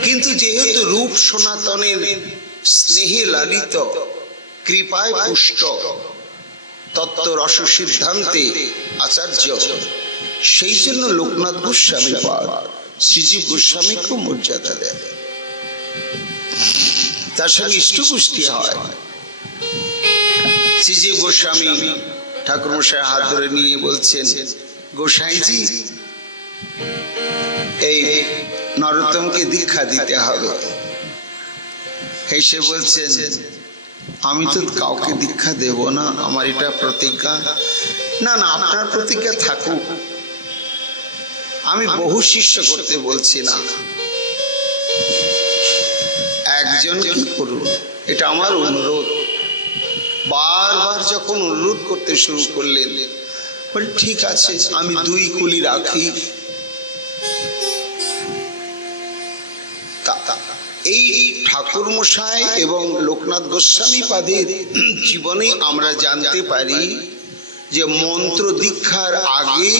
কিন্তু যেহেতু রূপ সনাতনের স্নেহে লালিত, কৃপায় পুষ্ট, তত্ত্ব রস সিদ্ধান্তে আচার্য, সেই জন্য লোকনাথ গোস্বামী পাদ শ্রীজীব গোস্বামীকে মর্যাদা দেয়, তার সঙ্গে ইষ্টপুষ্টি হয়। শ্রীজীব গোস্বামী ঠাকুর মশাই হাত ধরে নিয়ে বলছেন, গোসাইজি, এই নরোত্তমকে দীক্ষা দিতে হবে। হেসে বলছেন, আমি তো কাউকে দীক্ষা দেব না, আমার এটা প্রতিজ্ঞা। না না, আপনার প্রতিজ্ঞা থাকুক, আমি বহু শিষ্য করতে বলছি না, একজন কি করুন, এটা আমার অনুরোধ। বারবার যখন অনুরোধ করতে শুরু করলেন, বলে ঠিক আছে, আমি 2 কুলি রাখি। এই ঠাকুর মশাই এবং লোকনাথ গোস্বামী পাদের জীবনে আমরা জানতে পারি যে মন্ত্র দীক্ষার আগে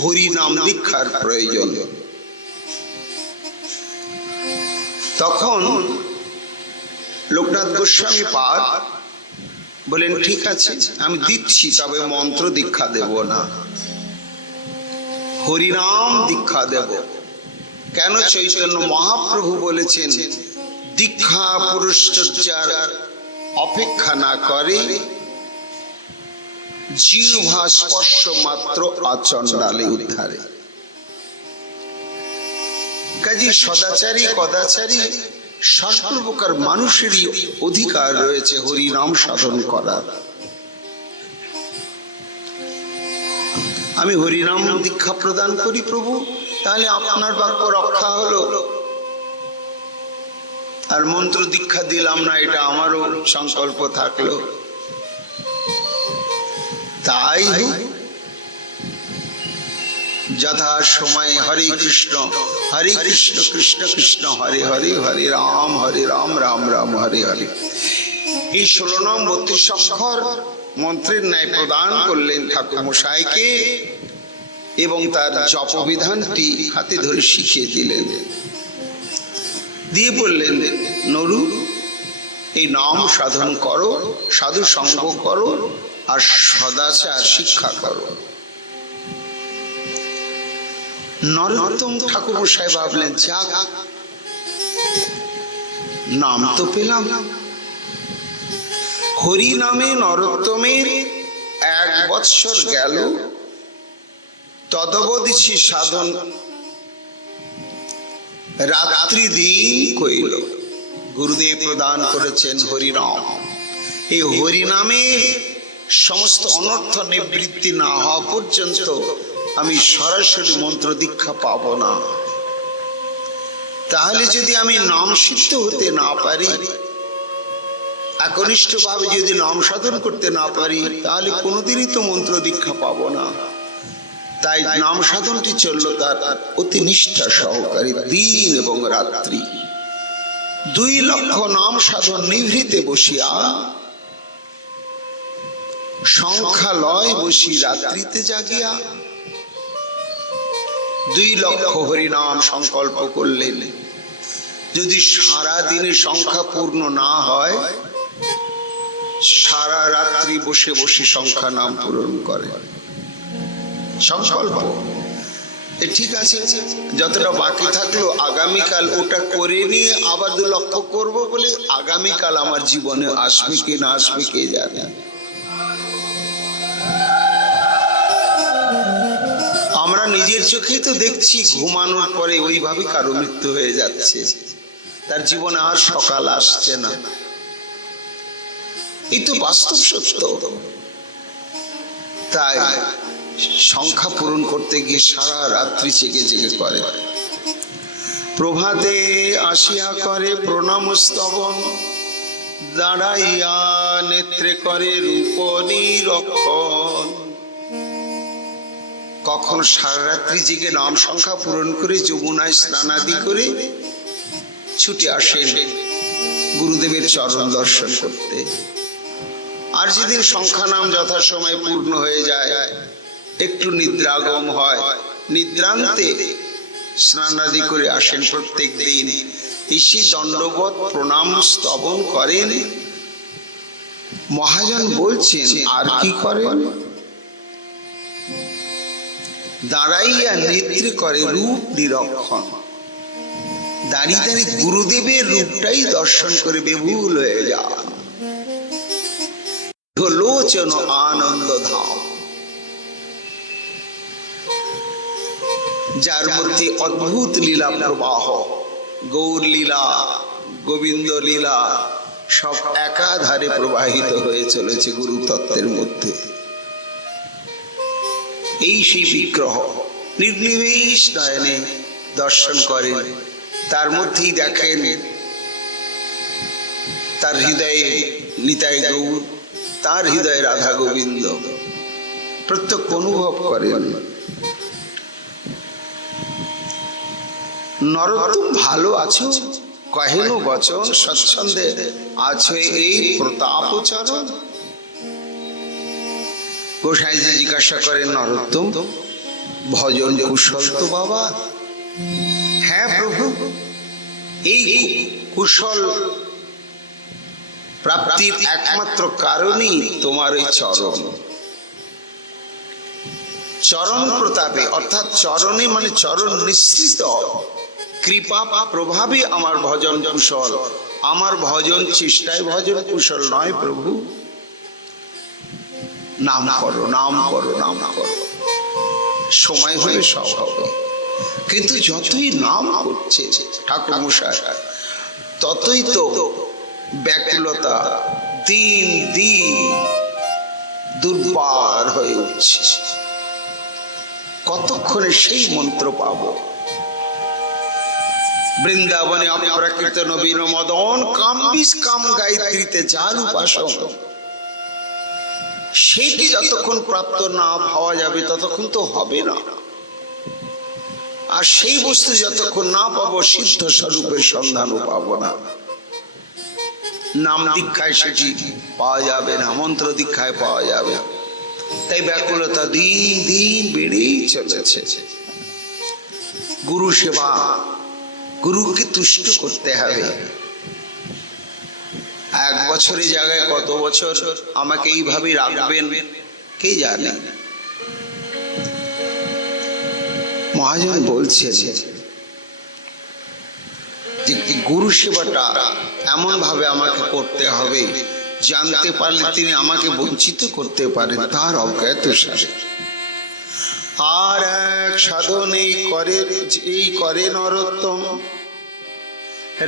হরিনাম দীক্ষার প্রয়োজন। তখন লোকনাথ গোস্বামী পাদ বলেন, ঠিক আছে, আমি দিচ্ছি, তবে মন্ত্র দীক্ষা দেব না, হরিনাম দীক্ষা দেব। কেন? চৈতন্য মহাপ্রভু বলেছেন, দীক্ষা পুরুষচর্যার অপেক্ষা না করে জিহ্বা স্পর্শ মাত্র আচণ্ডালে উদ্ধারে। কাজী সদাচারী কদাচারী সর্বপ্রকার মানুষেরই অধিকার রয়েছে হরিনাম সাধন করার। আমি হরিনাম দীক্ষা প্রদান করি প্রভু, তাহলে আপনার বাক্য রক্ষা হলো, আর মন্ত্র দীক্ষা দিলাম না, এটা আমারও সংকল্প থাকলো। তাই যথা সময় হরে কৃষ্ণ কৃষ্ণ কৃষ্ণ হরে হরে, হরে রাম রাম রাম হরে হরে। এই 16 নং 32 অক্ষর মন্ত্রের ন্যায় প্রদান করলেন ঠাকুর মশাইকে এবং তার জপবিধানটি হাতে ধরে শিখিয়ে দিলেন, দিয়ে বললেন, নরু, এই নাম সাধন করো, সাধু সঙ্গ করো, আর সদাচার শিক্ষা করো। নরোত্তম ঠাকুর মশাই ভাবলেন, যাক, নাম তো পেলাম। হরি নামে নরোত্তমের 1 বৎসর গেল, তদবধি সাধন রাত্রি দিন কইল। গুরুদেব প্রদান করেছেন হরিনাম। এই হরিনামে সমস্ত অনর্থ নিবৃত্তি না হওয়া পর্যন্ত আমি সরাসরি মন্ত্র দীক্ষা পাব না। তাহলে যদি আমি নাম সিদ্ধ হতে না পারি, একনিষ্ঠ ভাবে যদি নাম সাধন করতে না পারি, তাহলে কোনোদিনই তো মন্ত্র দীক্ষা পাবো না। তাই নাম সাধনটি চলল তার অতি নিষ্ঠা সহকারী, দিন এবং রাত্রি। 2 লক্ষ নাম সাধন নিভৃতে বসিয়া, সংখ্যা লয় বসি রাত্রিতে জাগিয়া, 2 লক্ষ হরিনাম সংকল্প করলেন। যদি সারা দিনে সংখ্যা পূর্ণ না হয়, সারা রাত্রি বসে বসে সংখ্যা নাম পূরণ করে। সংকল্প ঠিক আছে, যতটা বাকি থাকলো আগামীকাল ওটা করে নিয়ে আবার 2 লক্ষ করবো বলে আগামীকাল আমার জীবনে আসবে কি না আসবে কে জানে। আমরা নিজের চোখেই তো দেখছি, ঘুমানোর পরে ওইভাবে কারো মৃত্যু হয়ে যাচ্ছে, তার জীবনে আর সকাল আসছে না। এই তো বাস্তব সত্য। তাই সংখ্যা পূরণ করতে গিয়ে সারা রাত্রি জেগে জেগে করে। প্রভাতে আসিয়া করে প্রণাম স্তবন, দাঁড়াইয়া নেত্রে করে রূপ নিরক্ষণ। কখন সারা রাত্রি জেগে নাম সংখ্যা পূরণ করে যমুনায় স্নানাদি করে ছুটে আসেন গুরুদেবের চরণ দর্শন করতে। আর যেদিন সংখ্যা নাম যথাসময়ে পূর্ণ হয়ে যায়, একটু নিদ্রাগম হয়, নিদ্রান্তে স্নানাদি করে আসেন প্রত্যেক দিন। এসে দণ্ডবত প্রণাম স্তবন করেন। মহাজন বলছেন আর কি করেন? দাঁড়াইয়া নেত্রে করে রূপ নিরক্ষণ। দাঁড়িয়ে দাঁড়িয়ে গুরুদেবের রূপটাই দর্শন করে বিভুল হয়ে যান। লোচন আনন্দ ধাম, যার মধ্যে অদ্ভুত লীলা প্রবাহ, গৌর লীলা, গোবিন্দ লীলা সব একাধারে প্রবাহিত হয়ে চলেছে গুরু তত্ত্বের মধ্যে। এই সেই বিগ্রহ নির্নিমেষ নয়নে দর্শন করেন। তার মধ্যেই দেখেন তার হৃদয়ে নিতাই গৌর, তার হৃদয়ে রাধা গোবিন্দ প্রত্যক্ষ অনুভব করেন। নরোত্তম ভালো আছো, কহেন বচন স্বচ্ছন্দে আছে এই প্রতাপচরণ। গোসাইজি জিজ্ঞাসা করেন, নরোত্তম ভজন কুশল তো বাবা? হ্যাঁ প্রভু, এই কুশল প্রাপ্তির একমাত্র কারণই তোমার ওই চরণ। চরণ প্রতাপে, অর্থাৎ চরণে মানে চরণ নিঃসৃত কৃপা প্রভাবে আমার ভজন কুশল। আমার ভজন চেষ্টায় ভজন কুশল নয় প্রভু। নাম করো, নাম করো, নাম করো, সময় হলে সব হবে। কিন্তু যতই নাম করছে ঠাকুর মশাই, ততই তো ব্যাকুলতা দিন দিন দুর্বার হয়ে উঠছে। কতক্ষণে সেই মন্ত্র পাবো? বৃন্দাবনে অপ্রাকৃত নবীন মদন কাম্বিস কাম গায়ত্রীতে যার উপাসন, সেইটি যতক্ষণ প্রাপ্ত না পাওয়া যাবে ততক্ষণ তো হবে না। আর সেই বস্তু যতক্ষণ না পাবো, সিদ্ধ স্বরূপের সন্ধানও পাবো না। নাম দীক্ষায় সেটি পাওয়া যাবে না, মন্ত্র দীক্ষায় পাওয়া যাবে। তাই ব্যাকুলতা দিন দিন বেড়েই চলেছে। গুরু সেবা, গুরুকে তুষ্ট করতে হবে। 1 বছরের জায়গায় কত বছর আমাকে এইভাবে রাখবেন কে জানে। মহাজন বলছেন গুরু সেবাটা এমন ভাবে আমাকে করতে হবে, জানতে পারলে তিনি আমাকে বঞ্চিত করতে পারেন তার অজ্ঞাত সারে। আর এক সাধন এই করে নরোত্তম,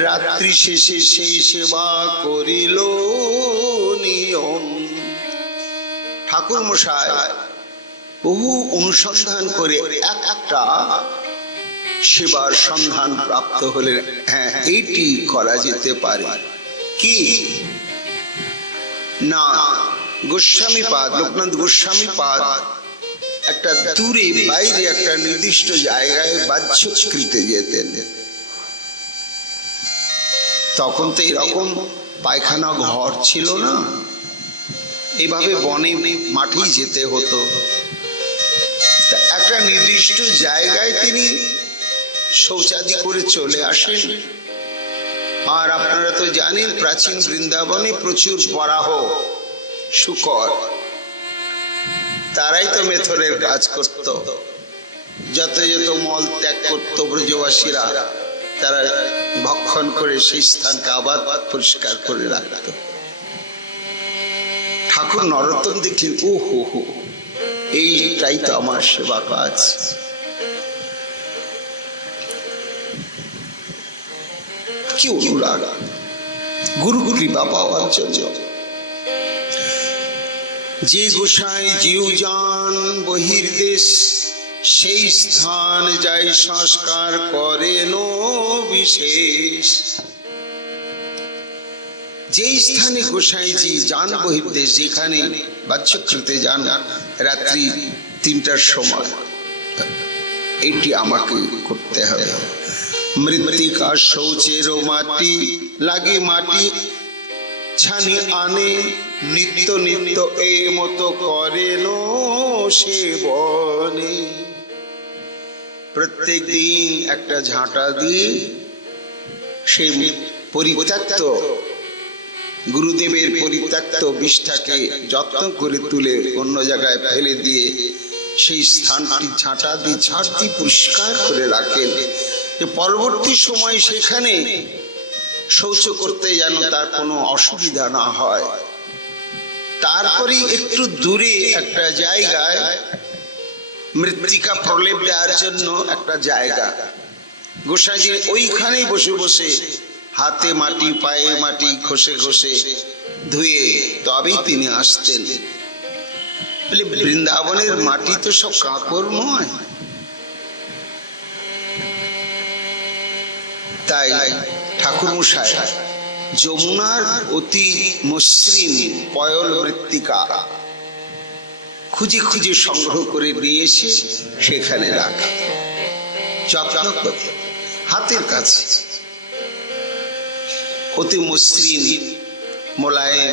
রাত্রি শেষে সেই সেবা করিল নিয়ম। ঠাকুর মশাই বহু অনুসন্ধান করে একটা সেবার সন্ধান প্রাপ্ত হলেন। হ্যাঁ, এইটি করা যেতে পারে। কি না, গোস্বামীপাদ, লোকনাথ গোস্বামীপাদ একটা দূরে বাইরে একটা নির্দিষ্ট জায়গায় বাহ্যকৃতে যেতেন। তখন তো এরকম পায়খানা ঘর ছিল না, এইভাবে বনে মাঠেই যেতে হতো। একটা একটা নির্দিষ্ট জায়গায় তিনি শৌচাদি করে চলে আসেন। আর আপনারা তো জানেন প্রাচীন বৃন্দাবনে প্রচুর বরাহ শূকর, তারাই তো মেথরের কাজ করত। যত যত মল ত্যাগ করত ব্রজবাসীরা, তারা ভক্ষণ করে সেই স্থানকে আবার পরিষ্কার করে রাখত। ঠাকুর নরোত্তম দেখলেন, ও হো হো, এইটাই তো আমার সেবা কাজ। কি অনুরাগ গুরু কৃপা পাওয়ার জন্য। যে গোসাই জিউ যান বহির্দেশ, সেই স্থান যাই সংস্কার করেন বিশেষ। যেই স্থানে গোসাইজি যান বহির্দেশ, যেখানে বাচ্চকৃতে যান রাত্রি 3টার সময়, এইটি আমাকে করতে হবে। মৃত্তিকা শৌচের মাটি লাগে, মাটি ছানি আনে, নিত্য নিত্য এই মতো করেন সেবনে। প্রত্যেক দিন একটা ঝাঁটা দিয়ে সেই পরিত্যক্ত গুরুদেবের পরিত্যক্ত বিষটাকে যত্ন করে তুলে অন্য জায়গায় ফেলে দিয়ে সেই স্থানটি ঝাঁটা দিয়ে ঝাড় দিয়ে পরিষ্কার করে রাখেন, যে পরবর্তী সময় সেখানে শৌচ করতে যেন তার কোনো অসুবিধা না হয়। তারপরে একটু দূরে একটা জায়গায় মৃত্তিকা প্রলেপ দেওয়ার জন্য একটা জায়গা, গোসাইজি ওইখানেই বসে বসে হাতে মাটি পায়ে মাটি ঘষে ঘষে ধুয়ে তবেই তিনি আসতেন। বৃন্দাবনের মাটি তো সব কাঁকরময়, তাই ঠাকুর মশাই যমুনার অতি মসৃণ পয়ল মৃত্তিকা খুঁজে খুঁজে সংগ্রহ করে নিয়ে এসে সেখানে রাখা, যত্ন করে হাতের কাছে, অতি মসৃণ মোলায়েম,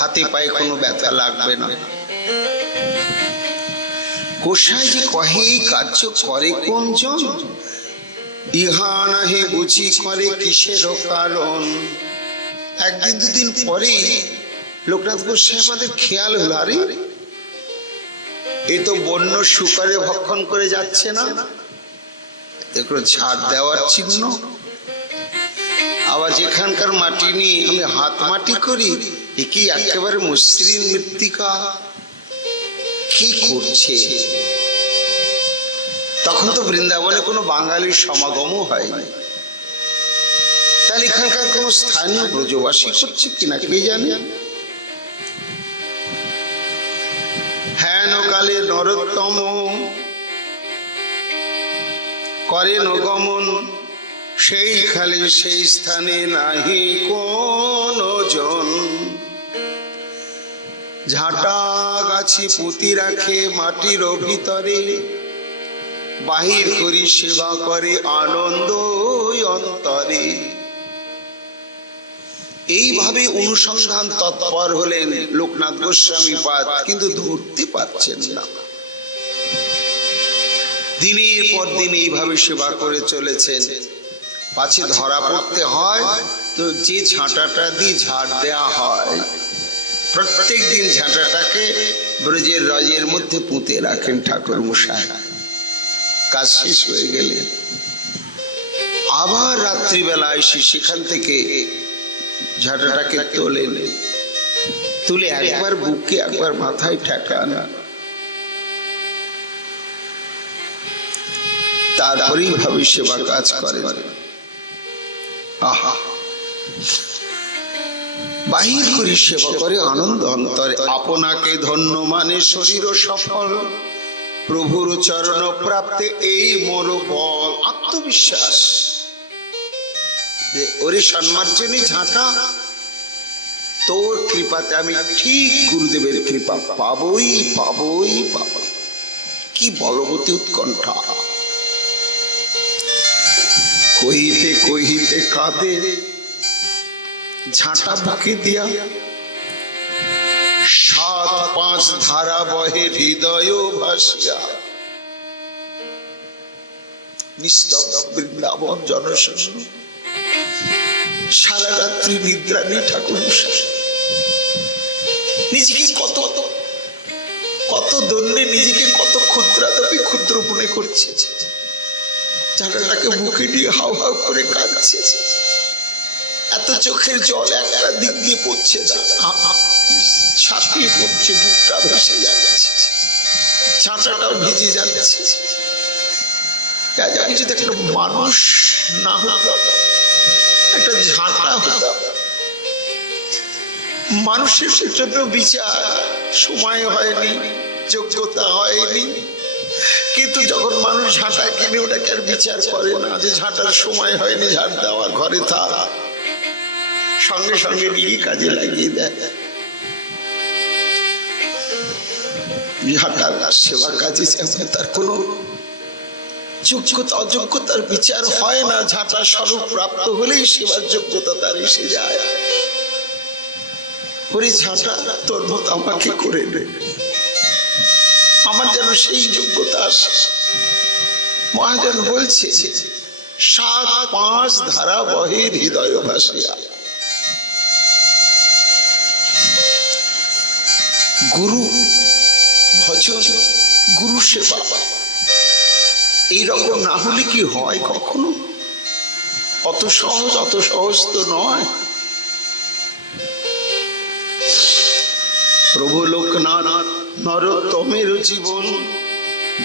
হাতে পায়ে কোনো ব্যথা লাগবে না। গোসাই যে কহে এই কার্য করে কোন জন, ইহা নাহি বুঝি করে কিসের কারণ। একদিন দুদিন পরে লোকনাথ গোসাই আমাদের খেয়াল হলো, আরে এ তো বন্য শুকরে ভক্ষণ করে যাচ্ছে না, দেখো ঝাড় দেওয়ার চিহ্ন। আবার যেখানকার মাটি নিয়ে আমি হাত মাটি করি, এ কি একেবারে মসৃণ মৃত্তিকা, কি করছে? তখন তো বৃন্দাবনে কোনো বাঙালির সমাগমও হয়নি, তাহলে এখানকার কোন স্থানীয় ব্রজবাসী করছে কিনা কে জানে। হেন কালে নরোত্তম করেন গমন, সেই খালে সেই স্থানে নাহি কোন জন। ঝাঁটা গাছি পুঁতি রাখে মাটির ভিতরে, বাহির করি সেবা করে আনন্দ অন্তরে। এইভাবে অনুসন্ধান তৎপর হলেন লোকনাথ গোস্বামী পাদ, কিন্তু ধরতে পারছেন না। দিনের পর দিন এইভাবে সেবা করে চলেছেন, পাছে ধরা পড়তে হয় তো যে ঝাঁটাটা দিয়ে ঝাড় দেয়া হয়, প্রত্যেক দিন ঝাঁটাটাকে ব্রজের রজের মধ্যে পুঁতে রাখেন ঠাকুর মশাই। কাজ শেষ হয়ে গেলে আবার রাত্রিবেলা এসে সেখান থেকে ঝাঁটাটাকে তোলেন, তুলে একবার বুকে একবার মাথায় ঠেকান, তারপরেই ভাবে সেবা কাজ করে। আহা, বাহির করি সেবা করে আনন্দ অন্তরে। আপনাকে ধন্য মানে শরীর সফল, প্রভুর চরণ প্রাপ্তে এই মোর বল। আত্মবিশ্বাস যে ওরে সম্মার্জনী ঝাঁটা, তোর কৃপাতে আমি ঠিক গুরুদেবের কৃপা পাবই পাবই পাব। কি বলবতী উৎকণ্ঠা, কহিতে কহিতে কাঁদে ঝাঁটা বুকে দিয়া, 7-5 ধারা বহে হৃদয় ভাসিয়া। নিস্তব্ধ বৃন্দাবন জনশূন্য, সারা রাত্রি নিদ্রা নেই ঠাকুর মশাই। নিজেকে কত কত দণ্ডে, নিজেকে কত ক্ষুদ্রাতপি ক্ষুদ্র মনে করছে, ঝাঁটাটাকে বুকে নিয়ে হাউ হাউ করে কাঁদছে। এত চোখের জল একটা দিক দিয়ে পড়ছে না, ছাপিয়ে পড়ছে, বুকটা ভেসে যাচ্ছে, ছাঁটাটাও ভিজে যাচ্ছে। জানি যদি একটা মানুষ না হতো, একটা ঝাঁটা হতাম, মানুষের জন্য বিচার সময় হয়নি, যোগ্যতা হয়নি। কিন্তু যখন মানুষ ঝাঁটা কিনে ওটাকে আর বিচার করে না যে ঝাঁটার সময় হয়নি, ঝাঁট দেওয়ার ঘরে থাক, সঙ্গে সঙ্গে নিয়ে কাজে লাগিয়ে দেয়। ঝাঁটার সেবা কাজে তার কোনো যোগ্যতা অযোগ্যতার বিচার হয় না। ঝাঁটা স্বরূপ প্রাপ্ত হলেই সেবার যোগ্যতা তার এসে যায়। ওরে ঝাঁটা, তোর মত আমাকে করে নে, আমার যেন সেই যোগ্যতা আসে। মহাজন বলছে ৭-৫ ধারা বহে হৃদয় ভাসিয়া। গুরু ভজন, গুরু সেবা এইরকম না হলে কি হয় কখনো? অত সহজ তো নয়। প্রভু লোকনাথ নরোত্তমের জীবন,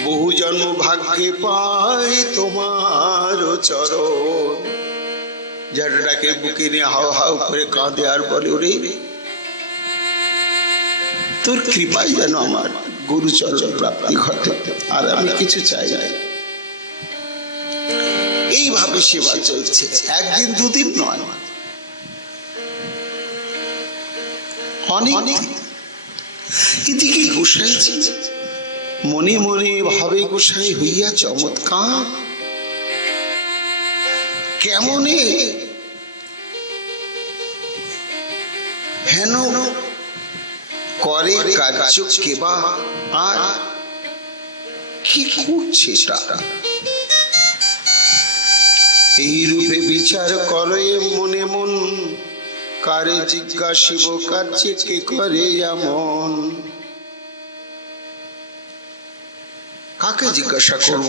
বহু জন্ম ভাগ্যে পাই তোমার চরণ। ঝাঁটাটাকে বুকে নিয়ে হাও হাও করে কাঁদে আর বলে, ওরে তোর কৃপায় যেন আমার গুরুচরণ প্রাপ্তি ঘটে, আর আমি কিছু চাই না। এইভাবে সেবা চলছে, একদিন দুদিন নয়, অনেক। কিন্তু কি গোসাই মনে মনে ভাবে গোসাই হইয়া চমৎকার, কেমনে হেন করে কার্য কেবা, আর কি করছে তারা? এই রূপে বিচার করে মনে মন, কারে জিজ্ঞাসিব কার্যে কে করে এমন? কাকে জিজ্ঞাসা করব?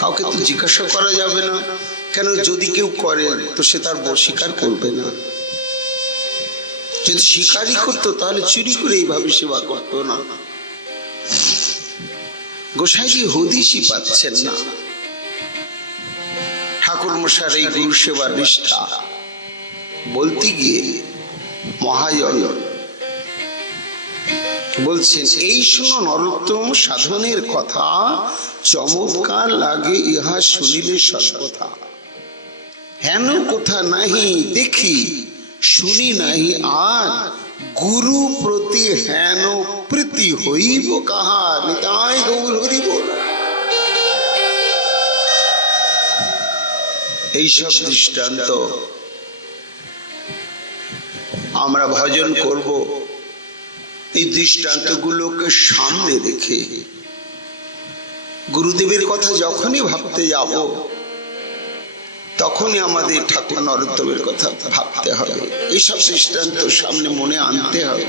কাউকে তো জিজ্ঞাসা করা যাবে না। কেন? যদি কেউ করে তো সে তার স্বীকার করবে না। যদি স্বীকারই করতো তাহলে চুরি করে এইভাবে সেবা করতো না। গোসাইজি হদিশই পাচ্ছেন না ঠাকুর মশার এই গুরু সেবার নিষ্ঠা। বলতে গিয়ে মহাজন বলছেন, এই শোনো নরোত্তম সাধনের কথা, চমৎকার লাগে ইহা শুনিলে সর্বথা। হেন কথা নাহি দেখি শুনি নাহি আর, গুরু প্রতি হেন প্রীতি হইব কাহার? নিতাই গৌর হরি বল। এইসব দৃষ্টান্ত আমরা ভজন করব, এই দৃষ্টান্তগুলোকে সামনে রেখে গুরুদেবের কথা যখনই ভাবতে যাব তখনই আমাদের ঠাকুর নরোত্তমের কথা ভাবতে হবে, এইসব দৃষ্টান্ত সামনে মনে আনতে হবে।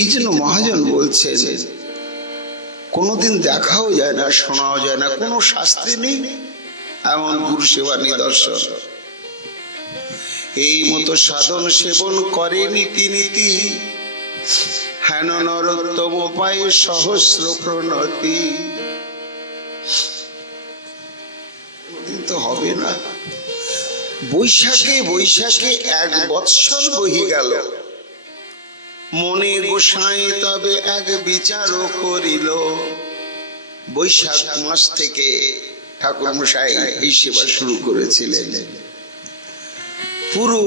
এই জন্য মহাজন বলছে যে কোনোদিন দেখাও যায় না, শোনাও যায় না, কোনো শাস্ত্রে নেই এমন গুরু সেবা নিদর্শন। এই মতো সাধন সেবন করে নীতি নীতি, হেন নরোত্তম পায় সহস্র প্রণতি। তো হবে না। বৈশাখে 1 বৎসর বহি গেল, মনে গোসাই তবে এক বিচারও করিল। বৈশাখ মাস থেকে ঠাকুর মশাই এই সেবা শুরু করেছিলেন। পুরো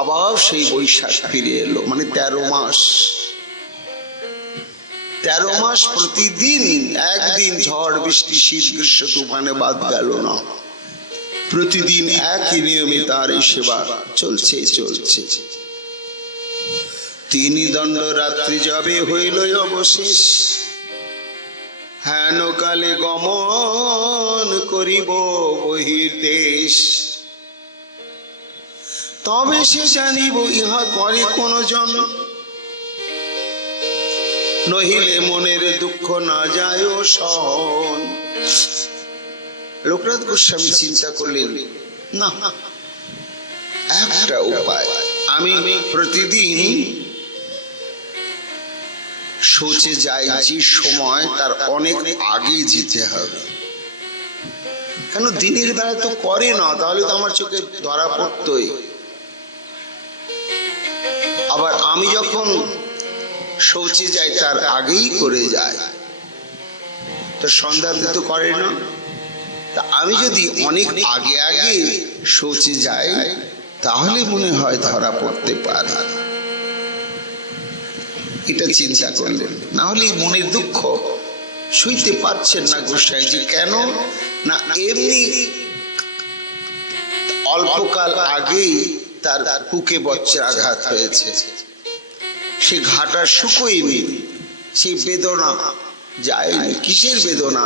আবার সেই বৈশাখ ফিরে এলো, মানে 13 মাস। 13 মাস প্রতিদিন একদিন ঝড় বৃষ্টি শীত গ্রীষ্ম তুফানে বাদ গেল না। প্রতিদিন একই নিয়মে তার এই সেবা চলছে। 3 দণ্ড রাত্রি যাবে হইল অবশেষ, হেন কালে গমন করিব বহির্দেশ, তবে সে জানিব ইহা করে কোন জন, নহিলে মনের দুঃখ না যায় সহন। লোকনাথ গোস্বামী চিন্তা করলেন, না একটা উপায়, আমি প্রতিদিন শৌচে যাই যে সময় তার অনেক আগে যেতে হবে, কেন দিনের বেলা তো করে না, তাহলে তো আমার চোখে ধরা পড়তই। আবার আমি যখন শৌচে যাই তার আগেই করে যায়, তো সন্ধ্যাতে তো করে না, তা আমি যদি অনেক আগে আগে শৌচে যাই তাহলে মনে হয় ধরা পড়তে পারে। এটা চিন্তা করলেন, না হলে মনের দুঃখ সইতে পারছেন না গোসাইজি। কেন না, এমনি অল্পকাল আগেই তার বুকে বজ্রাঘাত হয়েছে, সে ঘাটা শুকোয়নি, সেই বেদনা যায়নি। কিসের বেদনা?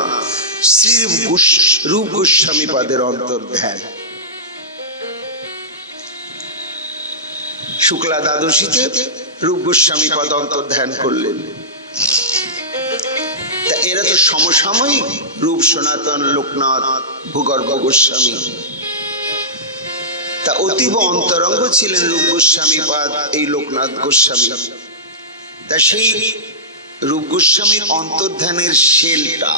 শ্রী রূপ গোস্বামী পাদের অন্তর্ধ্যান। শুক্লা দ্বাদশীতে রূপ গোস্বামী পদ অন্তর্ধ্যান করলেন। তা এরা তো সমসাময়িক, রূপ সনাতন, লোকনাথ, ভূগর্ভ গোস্বামী। তা অতীব অন্তরঙ্গ ছিলেন রূপ গোস্বামী পাদ এই লোকনাথ গোস্বামী। তা সেই রূপ গোস্বামীর অন্তর্ধ্যানের শেলটা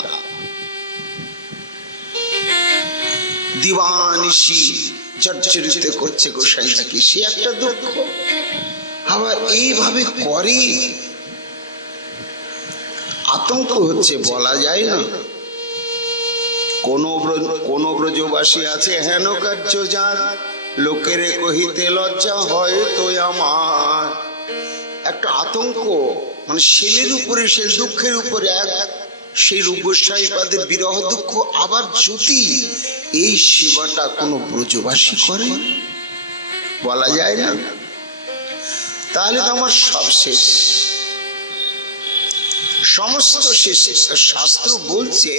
দিবানিশি জর্জরিত করছে গোসাইজিকে, সে একটা দুঃখ। আবার এইভাবে করে আতঙ্ক হচ্ছে, বলা যায় না। কোন ব্রজবাসী আছে হেন কার্য যার, লোকেরে কহিতে লজ্জা হয় তো আমার। একটা আতঙ্ক, মানে শেলের উপরে, শেল দুঃখের উপরে এক সেই রূপ গোস্বামী পাদের বিরহ দুঃখ। আবার যদি এই সেবাটা কোনো ব্রজবাসী করে, বলা যায় না, তাহলে তো আমার সব শেষ, সমস্ত শেষ। শাস্ত্র বলছে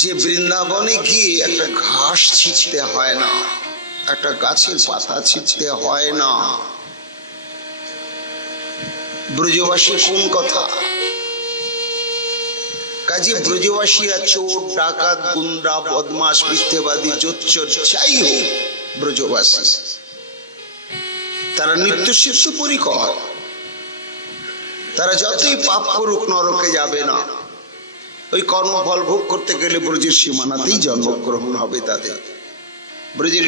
যে বৃন্দাবনে গিয়ে একটা ঘাস ছিঁচতে হয় না, একটা গাছের পাতা ছিঁচতে হয় না। ব্রজবাসী কোন কথা? কাজে ব্রজবাসীরা চোর, ডাকাত, গুন্ডা, বদমাস, মিথ্যেবাদী, জোচ্চোর যাই হোক, ব্রজবাসী তারা নিত্য শীর্ষ পরিকর। তারা যতই পাপ করুক নরকে যাবে না, ওই কর্মফল ভোগ করতে গেলে ব্রজের সীমানাতেই জন্মগ্রহণ হবে তাদের, ব্রজের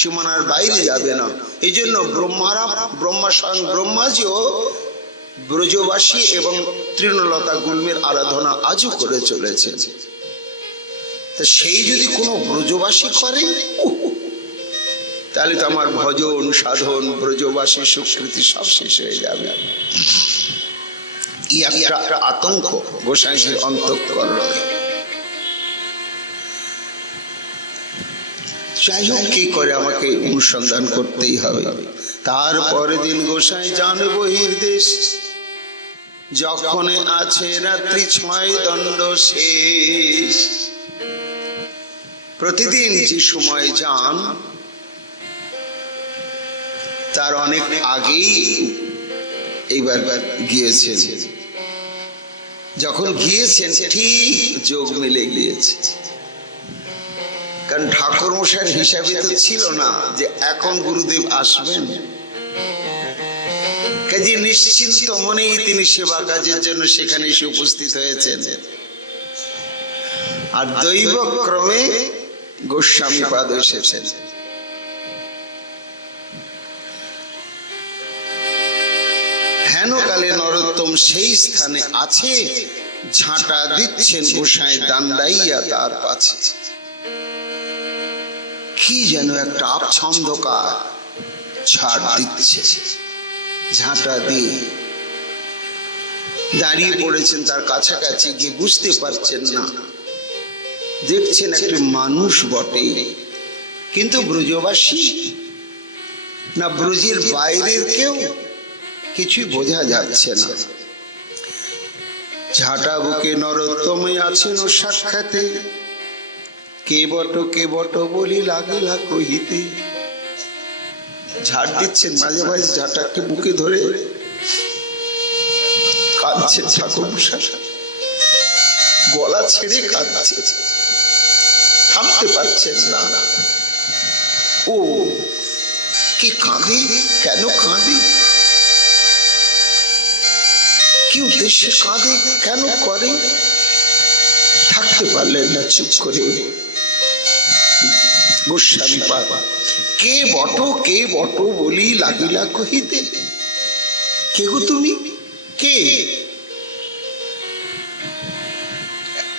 সীমানার বাইরে যাবে না। এই জন্য ব্রহ্মাজিও ব্রজবাসী এবং তৃণলতা গুল্মের আরাধনা আজও করে চলেছে। তা সেই যদি কোনো ব্রজবাসী করে, তাহলে তো আমার ভজন সাধন, ব্রজবাসী সুকৃতি সব শেষ হয়ে যাবে। একটা আতঙ্ক গোসাইজির অন্তঃকরণে। যাই হোক, কি করে আমাকে অনুসন্ধান করতেই হবে। তারপরে দিন গোসাই যান বহির্দেশ, যখন আছে রাত্রি 6 দণ্ড শেষ। প্রতিদিন যে সময় যান তার অনেক আগেই এইবার গিয়েছেন। যখন গিয়েছেন ঠিক যোগ মিলে গিয়েছে, কারণ ঠাকুর মশাইয়ের হিসাবে তো ছিল না যে এখন গুরুদেব আসবেন। কাজে নিশ্চিন্ত মনেই তিনি সেবা কাজের জন্য সেখানে এসে উপস্থিত হয়েছেন। আর দৈব ক্রমে গোস্বামী পাদ এসেছেন। হেন কালে নরোত্তম সেই স্থানে আছে, ঝাঁটা দিচ্ছেন গোসাই দান্ডাইয়া তার পাছে। কি যেন একটা আচ্ছন্দকার ছাড় দিচ্ছে, ঝাঁটা দিয়ে দাঁড়িয়ে পড়েছেন তার কাছাকাছি গিয়ে, বুঝতে পারছেন না, দেখছেন একটা মানুষ বটে, কিন্তু ব্রজবাসী না ব্রজের বাইরের কেউ, কিছুই বোঝা যাচ্ছে না। ঝাঁটা বুকে নরোত্তমে আছেন ও সাক্ষাতে, কে বট বলি লাগিলা কহিতে। ঝাড় দিচ্ছেন মাঝে মাঝে, ঝাঁটাকে বুকে ধরে কাঁদছে ঠাকুরমশাই, গলা ছেড়ে কাঁদছে, থামতে পারছেন না। ও কি কাঁদে, কেন কাঁদে, কি উদ্দেশ্যে কাঁদে, কেন করে, থাকতে পারলেন না চুপ করে। গোস্বামী পাদ, কে বট বলি লাগিলা কহিতে। কে গো তুমি, কে?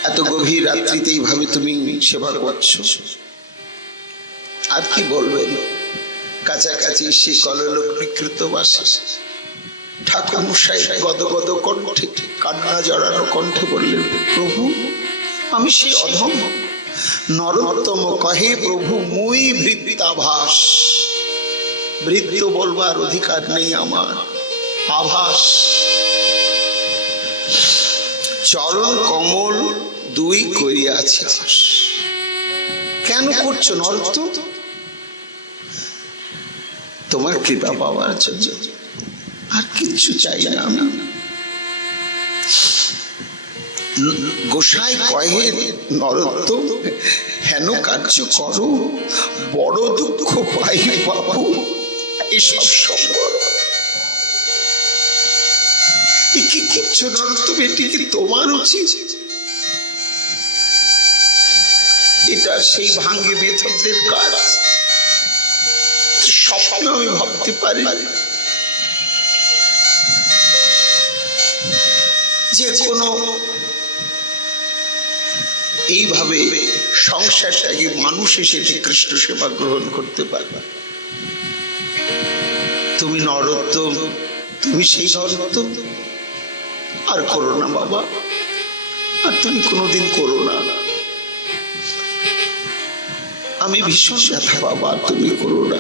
এত গভীর রাত্রিতে এইভাবে তুমি সেবা করছো, আর কি বলবেন? কাছাকাছি সে কললোক বিকৃত বাসে ঠাকুর মশাই গদগদ কণ্ঠে, কান্না জড়ানো কণ্ঠে বললেন, প্রভু আমি সেই অধম, নরোত্তম কহে প্রভু মুই ভৃত্যাভাস। ভৃত্য বলবার অধিকার নেই আমার, আভাস। চরণ কমল দুই করিয়াছে। কেন করছো নরোত্তম? তোমার কৃপা পাওয়ার জন্য, আর কিচ্ছু চাই না আমি। গোসাই কহে নরোত্তম হেন কার্য করো, বড় দুঃখ পাই বাবু। এসব সম্ভব কি করছো নরোত্তম? এটি কি তোমার উচিত? এটা সেই ভাঙ্গি বেথকদের কাজ। স্বপ্ন আমি ভাবতে পারি যে কোনো এইভাবে সংসারটাকে মানুষ এসে কৃষ্ণ সেবা গ্রহণ করতে পারবে। তুমি নরোত্তম, তুমি সেই নরোত্তম। আর করো না বাবা, আর তুমি কোনোদিন করো না। আমি ভীষণ ব্যথা বাবা, তুমি করো না।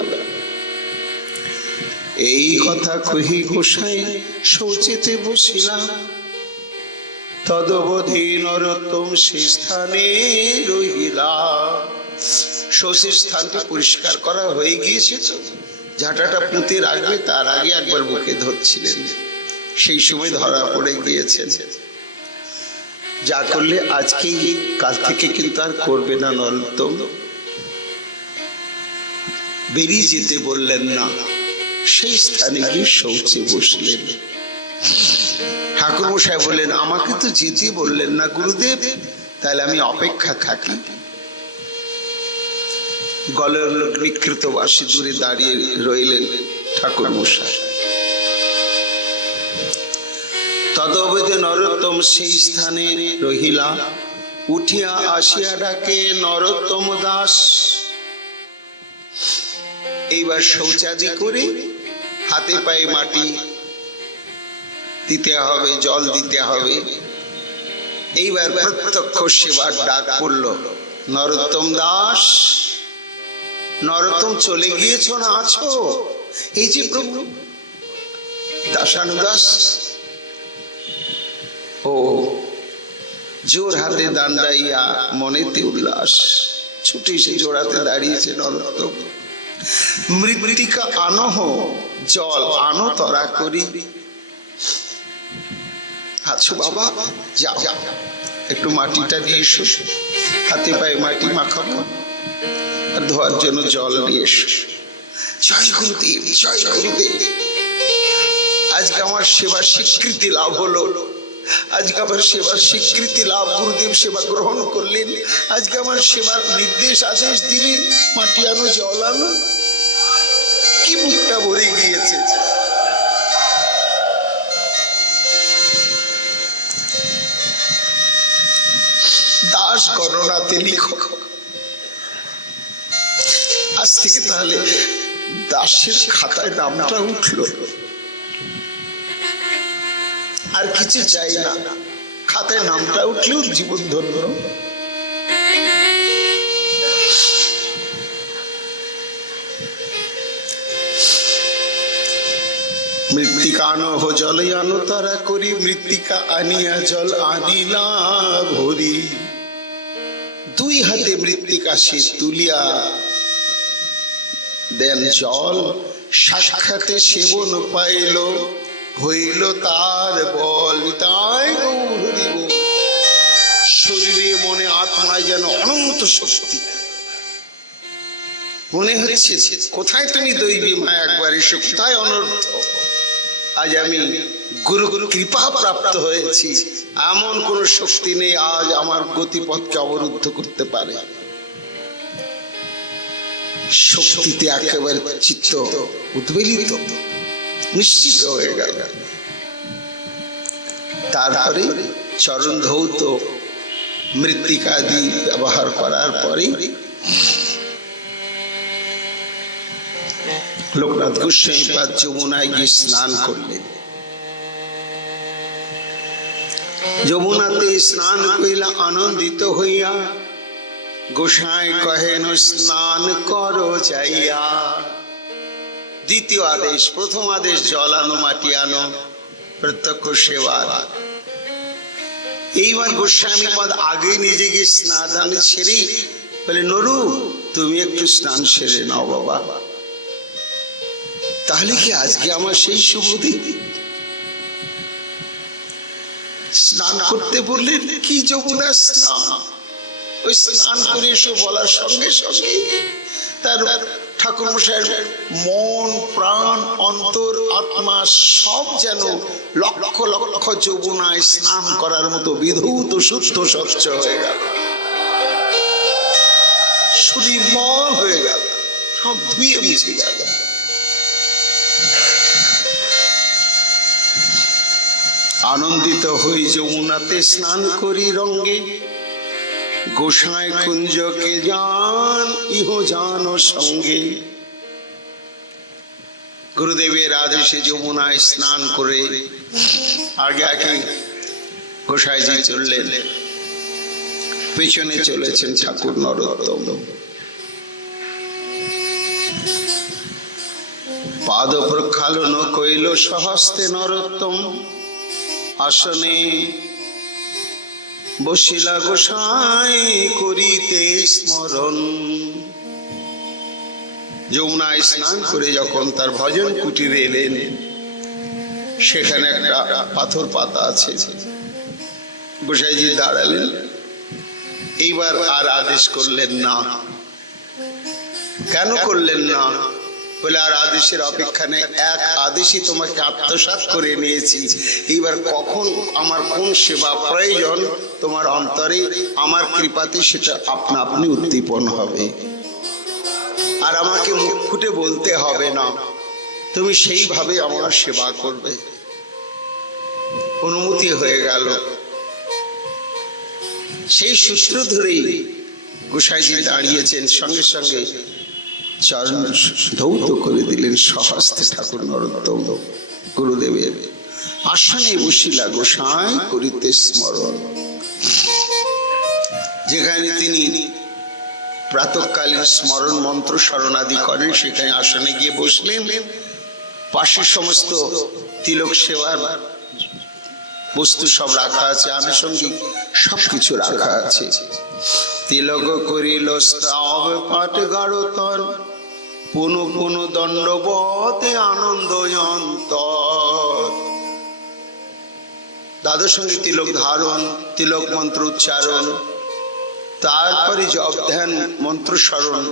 এই কথা কহি গোসাই শৌচেতে বসিলাম, তদবধি নরোত্তম সে স্থানে রহিলা। শৌচের স্থানটা পরিষ্কার করা হয়ে গিয়েছে, ঝাঁটাটা পুঁতে রাখবে তার আগে একবার বুকে ধরছিলেন, সেই সময় ধরা পড়ে গিয়েছেন। যা করলে আজকেই, কাল থেকে কিন্তু আর করবে না নরোত্তম। বেরিয়ে যেতে বললেন না, সেই স্থানে গিয়ে শৌচে বসলেন। ঠাকুর মশাই বললেন, আমাকে তো যেতে বললেন না গুরুদেব, তাহলে আমি অপেক্ষা থাকি। গলের বিকৃত বাসী দূরে দাঁড়িয়ে রইলেন ঠাকুর মশাই। তদবধি নরোত্তম সেই স্থানে রহিলা, উঠিয়া আসিয়া ডাকে নরোত্তম দাস। এইবার শৌচাদি করে হাতে পায়ে মাটি দিতে হবে, জল দিতে হবে। এইবার প্রত্যক্ষ সেবার ডাক পড়ল, নরোত্তম দাস। নরোত্তম চলে গিয়েছ না আছো? এই যে প্রভু। দাসানুদাস, ও জোর হাতে দাঁড়াইয়া মনেতে উল্লাস, ছুটি সে জোড়াতে দাঁড়িয়েছে নরোত্তম। মৃত্তিকা আনহ, জল আনো তরা করি। আছো বাবা, যাও একটু মাটিটা নিয়ে এসো, হাতে পায়ে মাটি মাখাবো, আর ধোয়ার জন্য জল নিয়ে এসো। জয় গুরুদেব, জয় গুরুদেব। আজকে আমার সেবার স্বীকৃতি লাভ হলো, আজকে আমার সেবার স্বীকৃতি লাভ, গুরুদেব সেবা গ্রহণ করলেন, আজকে আমার সেবার নির্দেশ আদেশ দিলেন, মাটি আনো জল আনো। কি মুখটা ভরে গিয়েছে। দাস গণনাতে লিখো। আজ থেকে তাহলে দাসের খাতায় নামটা উঠলো, আর কিছু চাই না, খাতায় নামটা উঠলেও জীবন ধন্য। মৃত্তিকা আনহ জলে আনো তারা করি, মৃত্তিকা আনিয়া জল আনিলা ভরি। দুই হাতে মৃত্তিকা সে তুলিয়া দেন জল, সাক্ষাতে সেবন পাইল হইল তার বল। তাই শরীরে মনে আত্মায় যেন অনন্ত শক্তি। মনে হচ্ছে কোথায় তুমি দৈবী মা একবার এসো, কোথায় অনর্থ। আজ আমি গুরু কৃপা প্রাপ্ত হয়েছি, এমন কোন শক্তি নেই আজ আমার গতিপথকে অবরুদ্ধ করতে পারে। শক্তিতে একেবারে চিত্ত উদ্বেলিত নিশ্চিত হয়ে গেল। তারপরে চরণ ধৌত মৃত্তিকাদি ব্যবহার করার পরে লোকনাথ গোস্বামী পাদ যমুনায় গিয়ে স্নান করলেন। যমুনাতে স্নান করিলা আনন্দিত হইয়া, গোসাই কহেন স্নান করো যাইয়া। দ্বিতীয় আদেশ, প্রথম আদেশ জল আনো মাটি আনো, প্রত্যক্ষ সেবার। এইবার গোস্বামী পাদ আগে নিজে গিয়ে স্নান সেরে বলে, নরু তুমি একটু স্নান সেরে নাও বাবা। তাহলে কি আজকে আমার সেই শুভ দিন? স্নান করতে বললেন, কি যমুনা স্নান। ওই স্নান করে এসো বলার সঙ্গে সঙ্গে তার ঠাকুর মশাইয়ের মন প্রাণ অন্তর আত্মা সব যেন লক্ষ লক্ষ যমুনায় স্নান করার মতো বিধৌত শুদ্ধ স্বচ্ছ হয়ে গেল, সুনির্মল হয়ে গেল, সব ধুয়ে মুছে গেল। আনন্দিত হই যমুনাতে স্নান করি রঙ্গে, গোসাই কুঞ্জকে যান ইহ জান সঙ্গে। গুরুদেবের আদেশে যমুনায় স্নান করে আগে আগে গোসাইজি চললেন, পেছনে চলেছেন ঠাকুর নরোত্তম। পাদ প্রক্ষালন কইল সহস্তে নরোত্তম, আসনে বসিলা গোসাই করিতে স্মরণ। যমুনায় স্নান করে যখন তার ভজন কুটিরে এলেন, সেখানে একটা পাথর পাতা আছে। গোসাইজি দাঁড়ালেন, এইবার আর আদেশ করলেন না। কেন করলেন না? বলে আর আদেশের অপেক্ষা নেই, এক আদেশই তোমাকে আত্মসাৎ করে নিয়েছি। এইবার কখন আমার কোন সেবা প্রয়োজন তোমার অন্তরে, আমার কৃপাতে সেটা আপনা আপনি উদ্দীপন হবে, আর আমাকে মুখ ফুটে বলতে হবে না, তুমি সেইভাবে আমার সেবা করবে। অনুমতি হয়ে গেল। সেই সূত্র ধরেই গোসাইজি দাঁড়িয়েছেন, সঙ্গে সঙ্গে চরণ ধৌত করে দিলেন সহস্তে ঠাকুর নরোত্তম। গুরুদেবের আসনে বসিলা গোসাই করিতে স্মরণ। যেখানে তিনি প্রাতঃকালীন স্মরণ মন্ত্র স্মরণাদি করেন, সেখানে আসনে গিয়ে বসলেন। পাশে সমস্ত তিলক সেবার বস্তু সব রাখা আছে, আনুষঙ্গিক সবকিছু রাখা আছে। তিলক করিল স্তব পাঠ গাঢ়তর, পুনঃ পুনঃ দণ্ডবতে আনন্দ অন্তর। দ্বাদশ সঙ্গে তিলক ধারণ, তিলক মন্ত্র উচ্চারণ, তারপরে জপ ধ্যান মন্ত্র স্মরণ,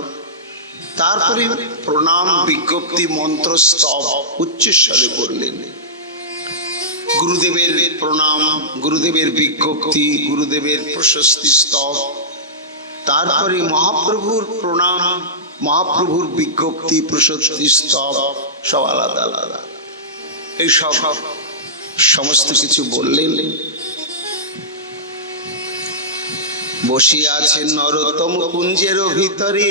তারপরে প্রণাম বিজ্ঞপ্তি মন্ত্র স্তব উচ্চস্বরে বললেন। গুরুদেবের প্রণাম, গুরুদেবের বিজ্ঞপ্তি, গুরুদেবের প্রশস্তি স্তব, তারপরে মহাপ্রভুর প্রণাম, মহাপ্রভুর বিজ্ঞপ্তি প্রশস্তি স্তব, সব আলাদা আলাদা। এই সব সমস্ত কিছু বললেন। বসিয়া আছেন নরোত্তম কুঞ্জের ভিতরে,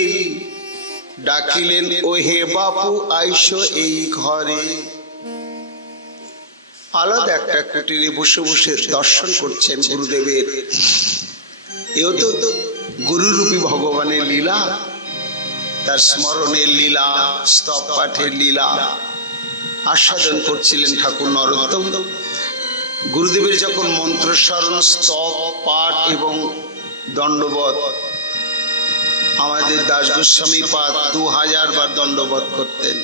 ডাকিলেন ও হে বাপু আইসো এই ঘরে। আলাদা একটা কুটিরে বসে বসে দর্শন করছেন গুরুদেবের। এও তো গুরুরূপী ভগবানের লীলা, তার স্মরণের লীলা, স্তব পাঠের লীলা। আস্বাদন করছিলেন ঠাকুর নরোত্তম। গুরুদেবের যখন মন্ত্রস্মরণ, স্তব, পাঠ এবং দণ্ডবত, আমাদের দাস গোস্বামী পাদ 2000 বার দণ্ডবত করতেন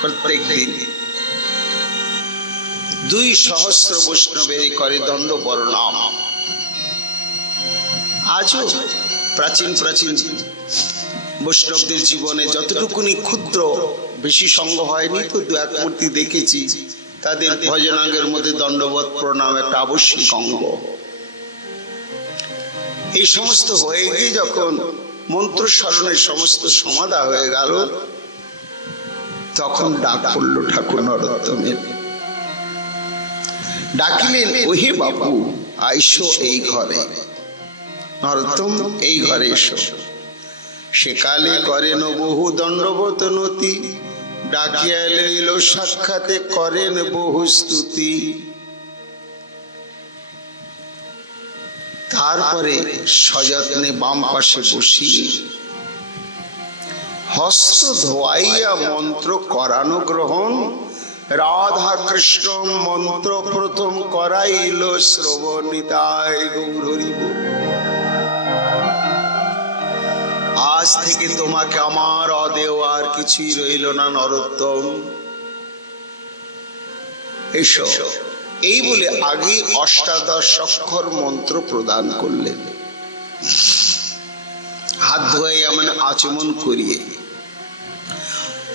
প্রত্যেক দিন। 2,000 বৈষ্ণবের করে দণ্ড প্রণাম। আজও প্রাচীন বৈষ্ণবদের জীবনে যতটুকুনি ক্ষুদ্র, বেশি সঙ্গ হয়নি তো 2-1 মূর্তি দেখেছি, তাদের ভজনাঙ্গের মধ্যে দণ্ডবত প্রণাম একটা আবশ্যিক অঙ্গ। এই সমস্ত হয়ে গিয়ে যখন মন্ত্র স্মরণের সমস্ত সমাধা হয়ে গেল, তখন ডাক পড়ল ঠাকুর নরোত্তমের। ডাকিলেন, ওহে বাবু, আইসো এই ঘরে। নরোত্তম, এই ঘরে এসো। সেকালে করেন বহু দণ্ডবত নতি, ডাকিয়া লইল সাক্ষাতে করেন বহু স্তুতি। তারপরে সযত্নে বাম পাশে বসি হস্ত ধোয়াইয়া মন্ত্র করানো গ্রহণ, রাধা কৃষ্ণ মন্ত্র প্রথম করাইল শ্রবণ। নিতাই গৌর হরি বল। আজ থেকে তোমাকে আমার অদেও আর কিছুই রইল না নরোত্তম, এসো। এই বলে আগে 18 অক্ষর মন্ত্র প্রদান করলেন, হাত ধোয়াইয়া মানে আচমন করিয়ে।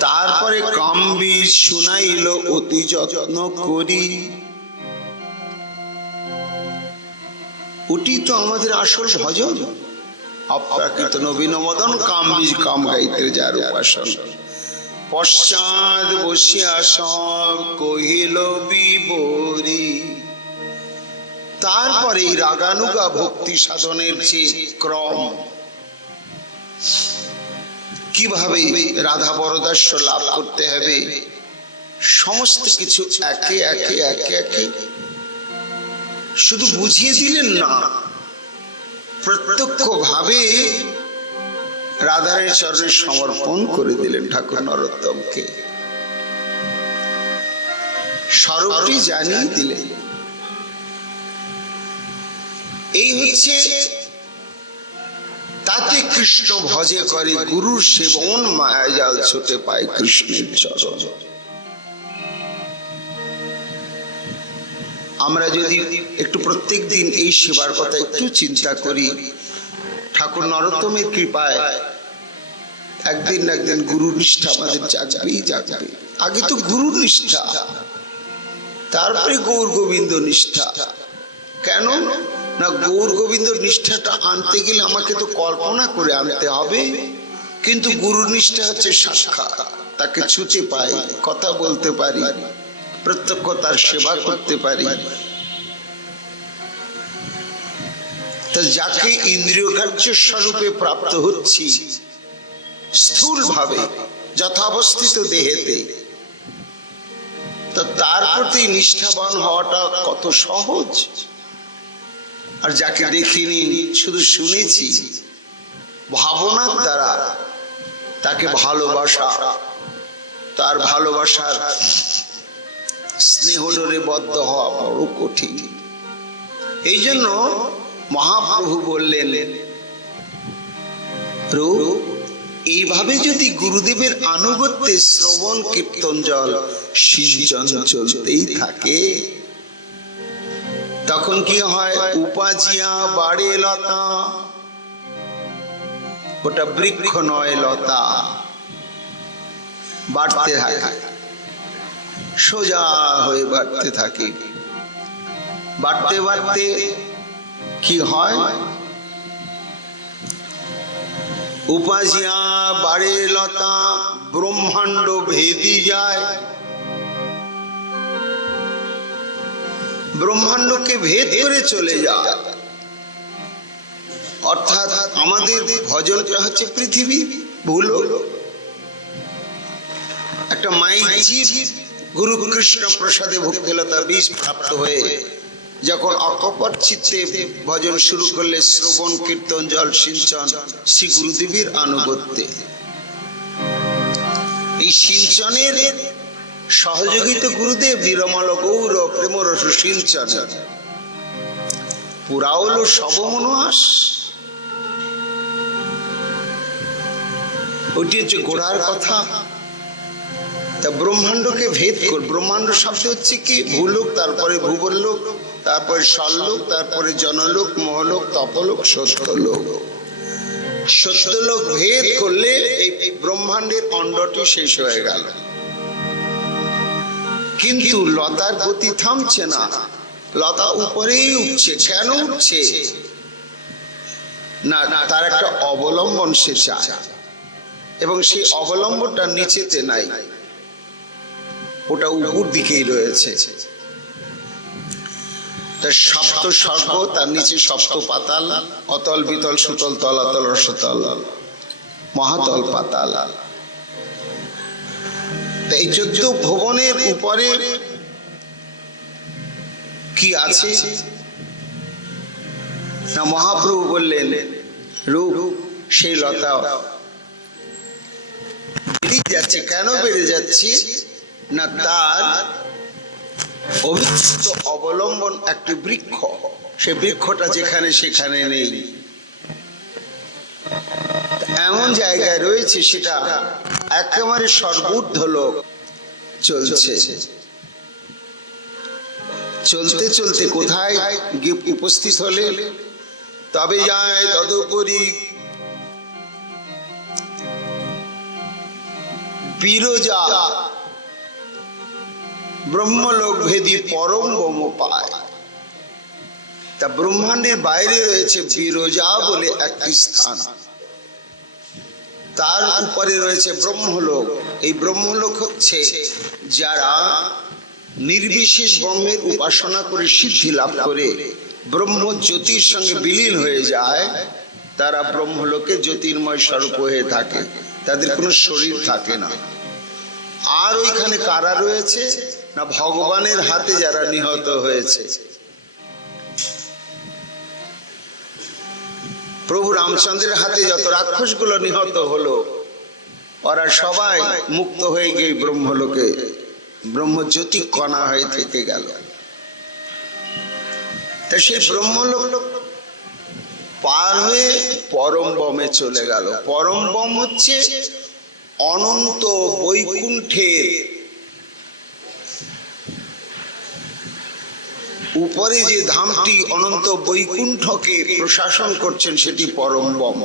তারপরে কাম্বীর শুনাইল অতি যত্ন করি। ওটি তো আমাদের আসল ভজন, অপ্রাকৃত নবীন মদন কাম্বীর কাম গাইতে যার উপাসন। পশ্চাৎ বসিয়া সব কহিল বিবরি। তারপরে রাগানুগা ভক্তি সাধনের যে ক্রম, কিভাবে রাধা বরদাস্য লাভ করতে হবে, সমস্ত কিছু একে একে শুধু বুঝিয়ে দিলেন না, প্রত্যক্ষ ভাবে রাধারের চরণে সমর্পণ করে দিলেন ঠাকুর নরোত্তমকে। স্বরূপটি জানিয়ে দিলেন। এই হচ্ছে তাতে কৃষ্ণ ভজে করে গুরুর সেবন, মায়াজাল ছুটে পায় কৃষ্ণের চরণ। আমরা যদি একটু প্রত্যেক দিন এই সেবার কথা একটু চিন্তা করি, ঠাকুর নরোত্তমের কৃপায় একদিন না একদিন গুরুর নিষ্ঠা আমাদের জাগবেই জাগবে। আগে তো গুরুর নিষ্ঠা, তারপরে গৌর গোবিন্দ নিষ্ঠা। কেন না, গৌর গোবিন্দ নিষ্ঠাটা আনতে গেলে আমাকে তো কল্পনা করে আনতে হবে, কিন্তু গুরুর নিষ্ঠা হচ্ছে সাক্ষাৎ, তাকে ছুঁতে পাই, কথা বলতে পারি, প্রত্যক্ষ তার সেবা করতে পারি। তা যাকে ইন্দ্রিয় কার্য স্বরূপে প্রাপ্ত হচ্ছি স্থূল ভাবে যথাবস্থিত দেহেতে, তা তার প্রতি নিষ্ঠাবান হওয়াটা কত সহজ। আর যাকে দেখিনি, শুধু শুনেছি, ভাবনার দ্বারা তাকে ভালোবাসা, তার ভালোবাসার স্নেহডোরে বদ্ধ হওয়া বড় কঠিন। এই জন্য মহাপ্রভু বললেন, এইভাবে যদি গুরুদেবের আনুগত্যে শ্রবণ কীর্তন জল সিঞ্চন চলতেই থাকে, তখন কি হয়, উপাজিয়া বাড়ে লতা। ওটা বৃক্ষ নয়, লতা বাড়তে থাকে, সোজা হয়ে বাড়তে থাকে। বাড়তে বাড়তে কি হয়, উপাজিয়া বাড়ে লতা, ব্রহ্মাণ্ড ভেদি যায়। ব্রহ্মাণ্ডকে ভেদ করে চলে যায়। অর্থাৎ আমাদের ভজনটা হচ্ছে পৃথিবী, ভুল একটা মাইক জীব গুরু কৃষ্ণ প্রসাদে ভক্তিলতা বীজ প্রাপ্ত হয়ে যখন অকপট চিত্তে ভজন শুরু করলে, শ্রবণ কীর্তন জল সিঞ্চন শ্রী গুরুদেবের আনুগত্যে, এই সিঞ্চনের সহযোগিত গুরুদেব নিরমল গৌর প্রেম রস সিঞ্চন পুরাউল সব মনোয়াস। ওটি হচ্ছে গোড়ার কথা। তা ব্রহ্মাণ্ডকে ভেদ কর, ব্রহ্মাণ্ড শব্দ হচ্ছে কি ভূলোক, তারপরে ভূবরলোক, তারপরে স্বর্লোক, তারপরে জনলোক, মহলোক, তপলোক, সত্যলোক। সত্যলোক ভেদ করলে এই ব্রহ্মাণ্ডের অণ্ডটি শেষ হয়ে গেল। কিন্তু লতার গতি থামছে না, লতা উপরেই উঠছে। কেন উঠছে না, তার একটা অবলম্বন সে চায়, এবং সেই অবলম্বনটা নিচেতে নাই, ওটা উপর দিকেই রয়েছে। তার সপ্ত স্বর্গ, তার নিচে সপ্ত পাতাল, অতল বিতল সুতল তলাতল রসতল মহাতল পাতাল। এই 14 ভুবনের উপরে কি আছে না, মহাপ্রভু বললেন রূপ সেই লতা বেড়ে যাচ্ছে। কেন বেড়ে যাচ্ছে না, তার অভিষ্ট অবলম্বন একটি বৃক্ষ, সে বৃক্ষটা যেখানে সেখানে নেই, এমন জায়গায় রয়েছে সেটা একেবারে সর্বূর্ধ্ব লোক চলছে। চলতে চলতে কোথায় গিয়ে উপস্থিত হলে তবে যায় তদুপরি বিরজা ব্রহ্মলোক ভেদী পরম ব্রহ্ম পায়। তা ব্রহ্মাণ্ডের বাইরে রয়েছে বিরজা বলে একটি স্থান, তার উপরে রয়েছে ব্রহ্মলোক। এই ব্রহ্মলোক হচ্ছে যারা নির্বিশেষ ব্রহ্মের উপাসনা করে সিদ্ধি লাভ করে ব্রহ্ম জ্যোতির সঙ্গে বিলীন হয়ে যায়, তারা ব্রহ্মলোকে জ্যোতির্ময় স্বরূপ হয়ে থাকে, তাদের কোনো শরীর থাকে না। আর ওইখানে কারা রয়েছে না, ভগবানের হাতে যারা নিহত হয়েছে। প্রভু রামচন্দ্রের হাতে যত রাক্ষসগুলো নিহত হলো, ওরা সবাই মুক্ত হয়ে গিয়ে ব্রহ্মলোকে ব্রহ্মজ্যোতি কণা হয়ে থেকে গেল। তা সেই ব্রহ্মলোক পার হয়ে পরম বমে চলে গেল। পরম বম হচ্ছে অনন্ত বৈকুণ্ঠের উপরে যে ধামটি অনন্ত বৈকুণ্ঠকে প্রশাসন করছেন, সেটি পরম বম।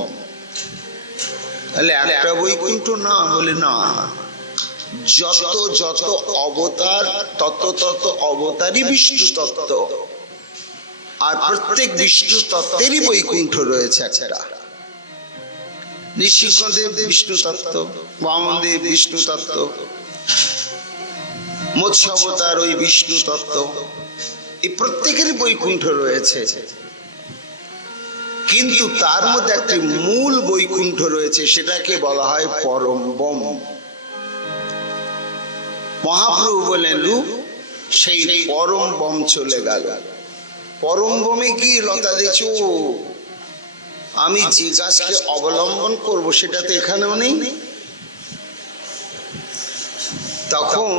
তাহলে একটা বৈকুণ্ঠ না, বলে না, যত যত অবতার তত তত অবতারই বিষ্ণু তত্ত্ব, আর প্রত্যেক বিষ্ণু তত্ত্বেরই বৈকুণ্ঠ রয়েছে একটা। নৃসিংহদেব বিষ্ণু তত্ত্ব, বামনদেব বিষ্ণু তত্ত্ব, মৎস্য অবতার ওই বিষ্ণু তত্ত্ব, এই প্রত্যেকেরই বৈকুণ্ঠ রয়েছে। কিন্তু তার মধ্যে একটি মূল বৈকুণ্ঠ রয়েছে, সেটাকে বলা হয় পরম বম। মহাপ্রভু বলেন রূপ সেই পরম বম চলে গেল। পরম বমে কি লতা দেখছো, আমি যে গাছকে অবলম্বন করব সেটা তো এখানেও নেই। তখন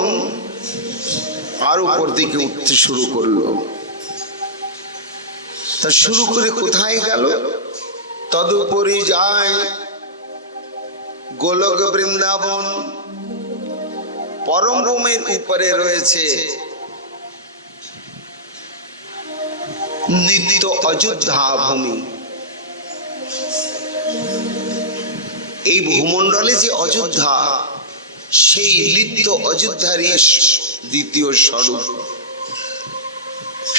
আর উপর দিকে উঠতে শুরু করলো। তা শুরু করে কোথায় গেল, তদুপরি যায় গোলক বৃন্দাবন। পরম ব্রহ্মের উপরে রয়েছে নিত্য অযোধ্যা ভূমি। এই ভূমণ্ডলে যে অযোধ্যা, সেই নিত্য অযোধ্যারই দ্বিতীয় স্বরূপ।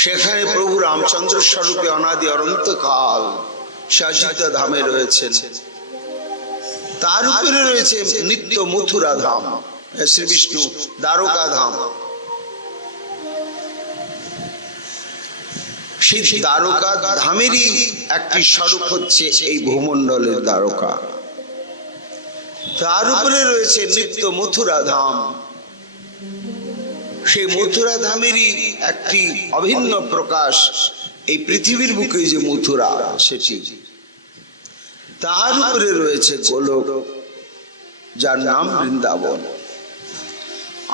সেখানে প্রভু রামচন্দ্র স্বরূপে অনাদি অনন্তকাল সে অযোধ্যা ধামে রয়েছেন। তার উপরে রয়েছে নিত্য মথুরা ধাম, শ্রী বিষ্ণু দ্বারকা ধাম। সেই দ্বারকা ধামেরই একটি স্বরূপ হচ্ছে এই ভূমণ্ডলের দ্বারকা। তার উপরে রয়েছে নিত্য মথুরা ধাম। সেই মথুরা ধামেরই একটি অভিন্ন প্রকাশ এই পৃথিবীর বুকে যে মথুরা, সেটি। তার উপরে রয়েছে গোলক, যার নাম বৃন্দাবন।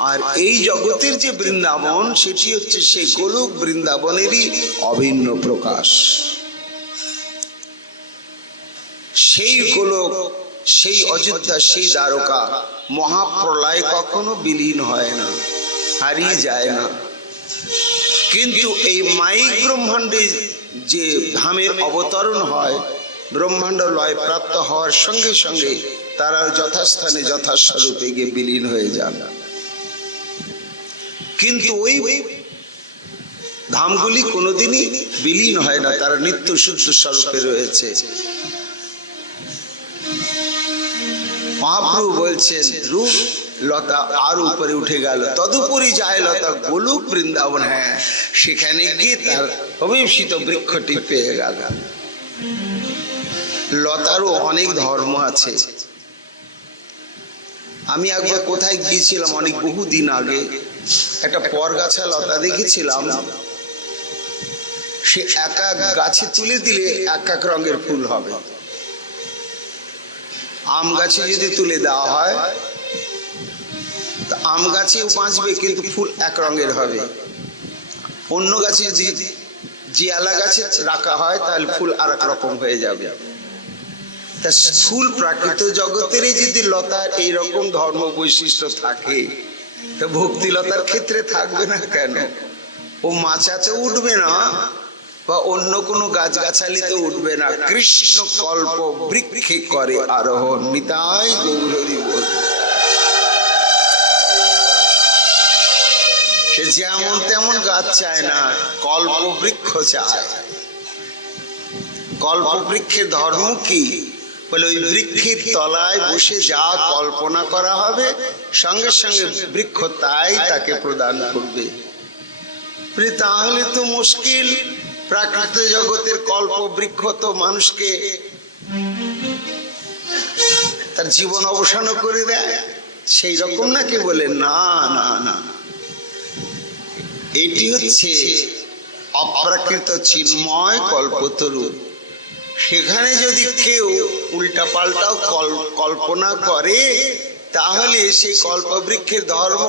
আর এই জগতের যে বৃন্দাবন সেটি হচ্ছে সেই গোলক বৃন্দাবনেরই অভিন্ন প্রকাশ। সেই গোলক, সেই অযোধ্যা, সেই দ্বারকা মহাপ্রলয় কখনো বিলীন হয় না, হারিয়ে যায় না। কিন্তু এই মাইক ব্রহ্মাণ্ডে যে ধামের অবতরণ হয়, ব্রহ্মাণ্ড লয় প্রাপ্ত হওয়ার সঙ্গে সঙ্গে তারা যথাস্থানে যথাস্বরূপে গিয়ে বিলীন হয়ে যান। কিন্তু ওই ধামগুলি কোনোদিনই বিলীন হয় না, তারা নিত্য শুদ্ধ স্বরূপে রয়েছে। মহাপ্রভু বলছেন রূপ লতা আর উপরে উঠে গেল, তদুপরি যায় লতা গোলক বৃন্দাবন। হ্যাঁ, সেখানে গিয়ে তার অভিষিত বৃক্ষটি পেয়ে গেল। লতারও অনেক ধর্ম আছে। আমি একবার কোথায় গিয়েছিলাম অনেক বহুদিন আগে, একটা পরগাছা লতা দেখেছিলাম। সে এক এক গাছে তুলে দিলে এক এক রঙের ফুল হবে। আম গাছে যদি তুলে দেওয়া হয় আম গাছেও বাঁচবে, কিন্তু ফুল এক রঙের হবে। অন্য গাছে যদি জিয়ালা গাছে রাখা হয় তাহলে ফুল আর এক রকম হয়ে যাবে। তা ফুল প্রাকৃত জগতের যদি লতার এইরকম ধর্ম বৈশিষ্ট্য থাকে, তা ভক্তি লতার ক্ষেত্রে থাকবে না কেন? ও মাচাতে উঠবে না বা অন্য কোনো গাছগাছালিতে উঠবে না, কৃষ্ণ কল্প বৃক্ষে করে আরোহণ। নিতাই গৌর হরি বল। সে যেমন তেমন গাছ চায় না, কল্প বৃক্ষ চায়। কল্প বৃক্ষের ধর্ম কি? বলে ওই বৃক্ষের তলায় বসে যা কল্পনা করা হবে সঙ্গে সঙ্গে বৃক্ষ তাই তাকে প্রদান করবে। তাহলে তো মুশকিল, প্রাকৃত জগতের কল্প বৃক্ষ তো মানুষকে তার জীবন অবসান করে দেয়, সেই রকম নাকি? বলে না না না, এটি হচ্ছে অপ্রাকৃত চিন্ময় কল্পতরু। সেখানে যদি কেউ উল্টা পাল্টাও কল্পনা করে তাহলে সেই কল্পবৃক্ষের ধর্ম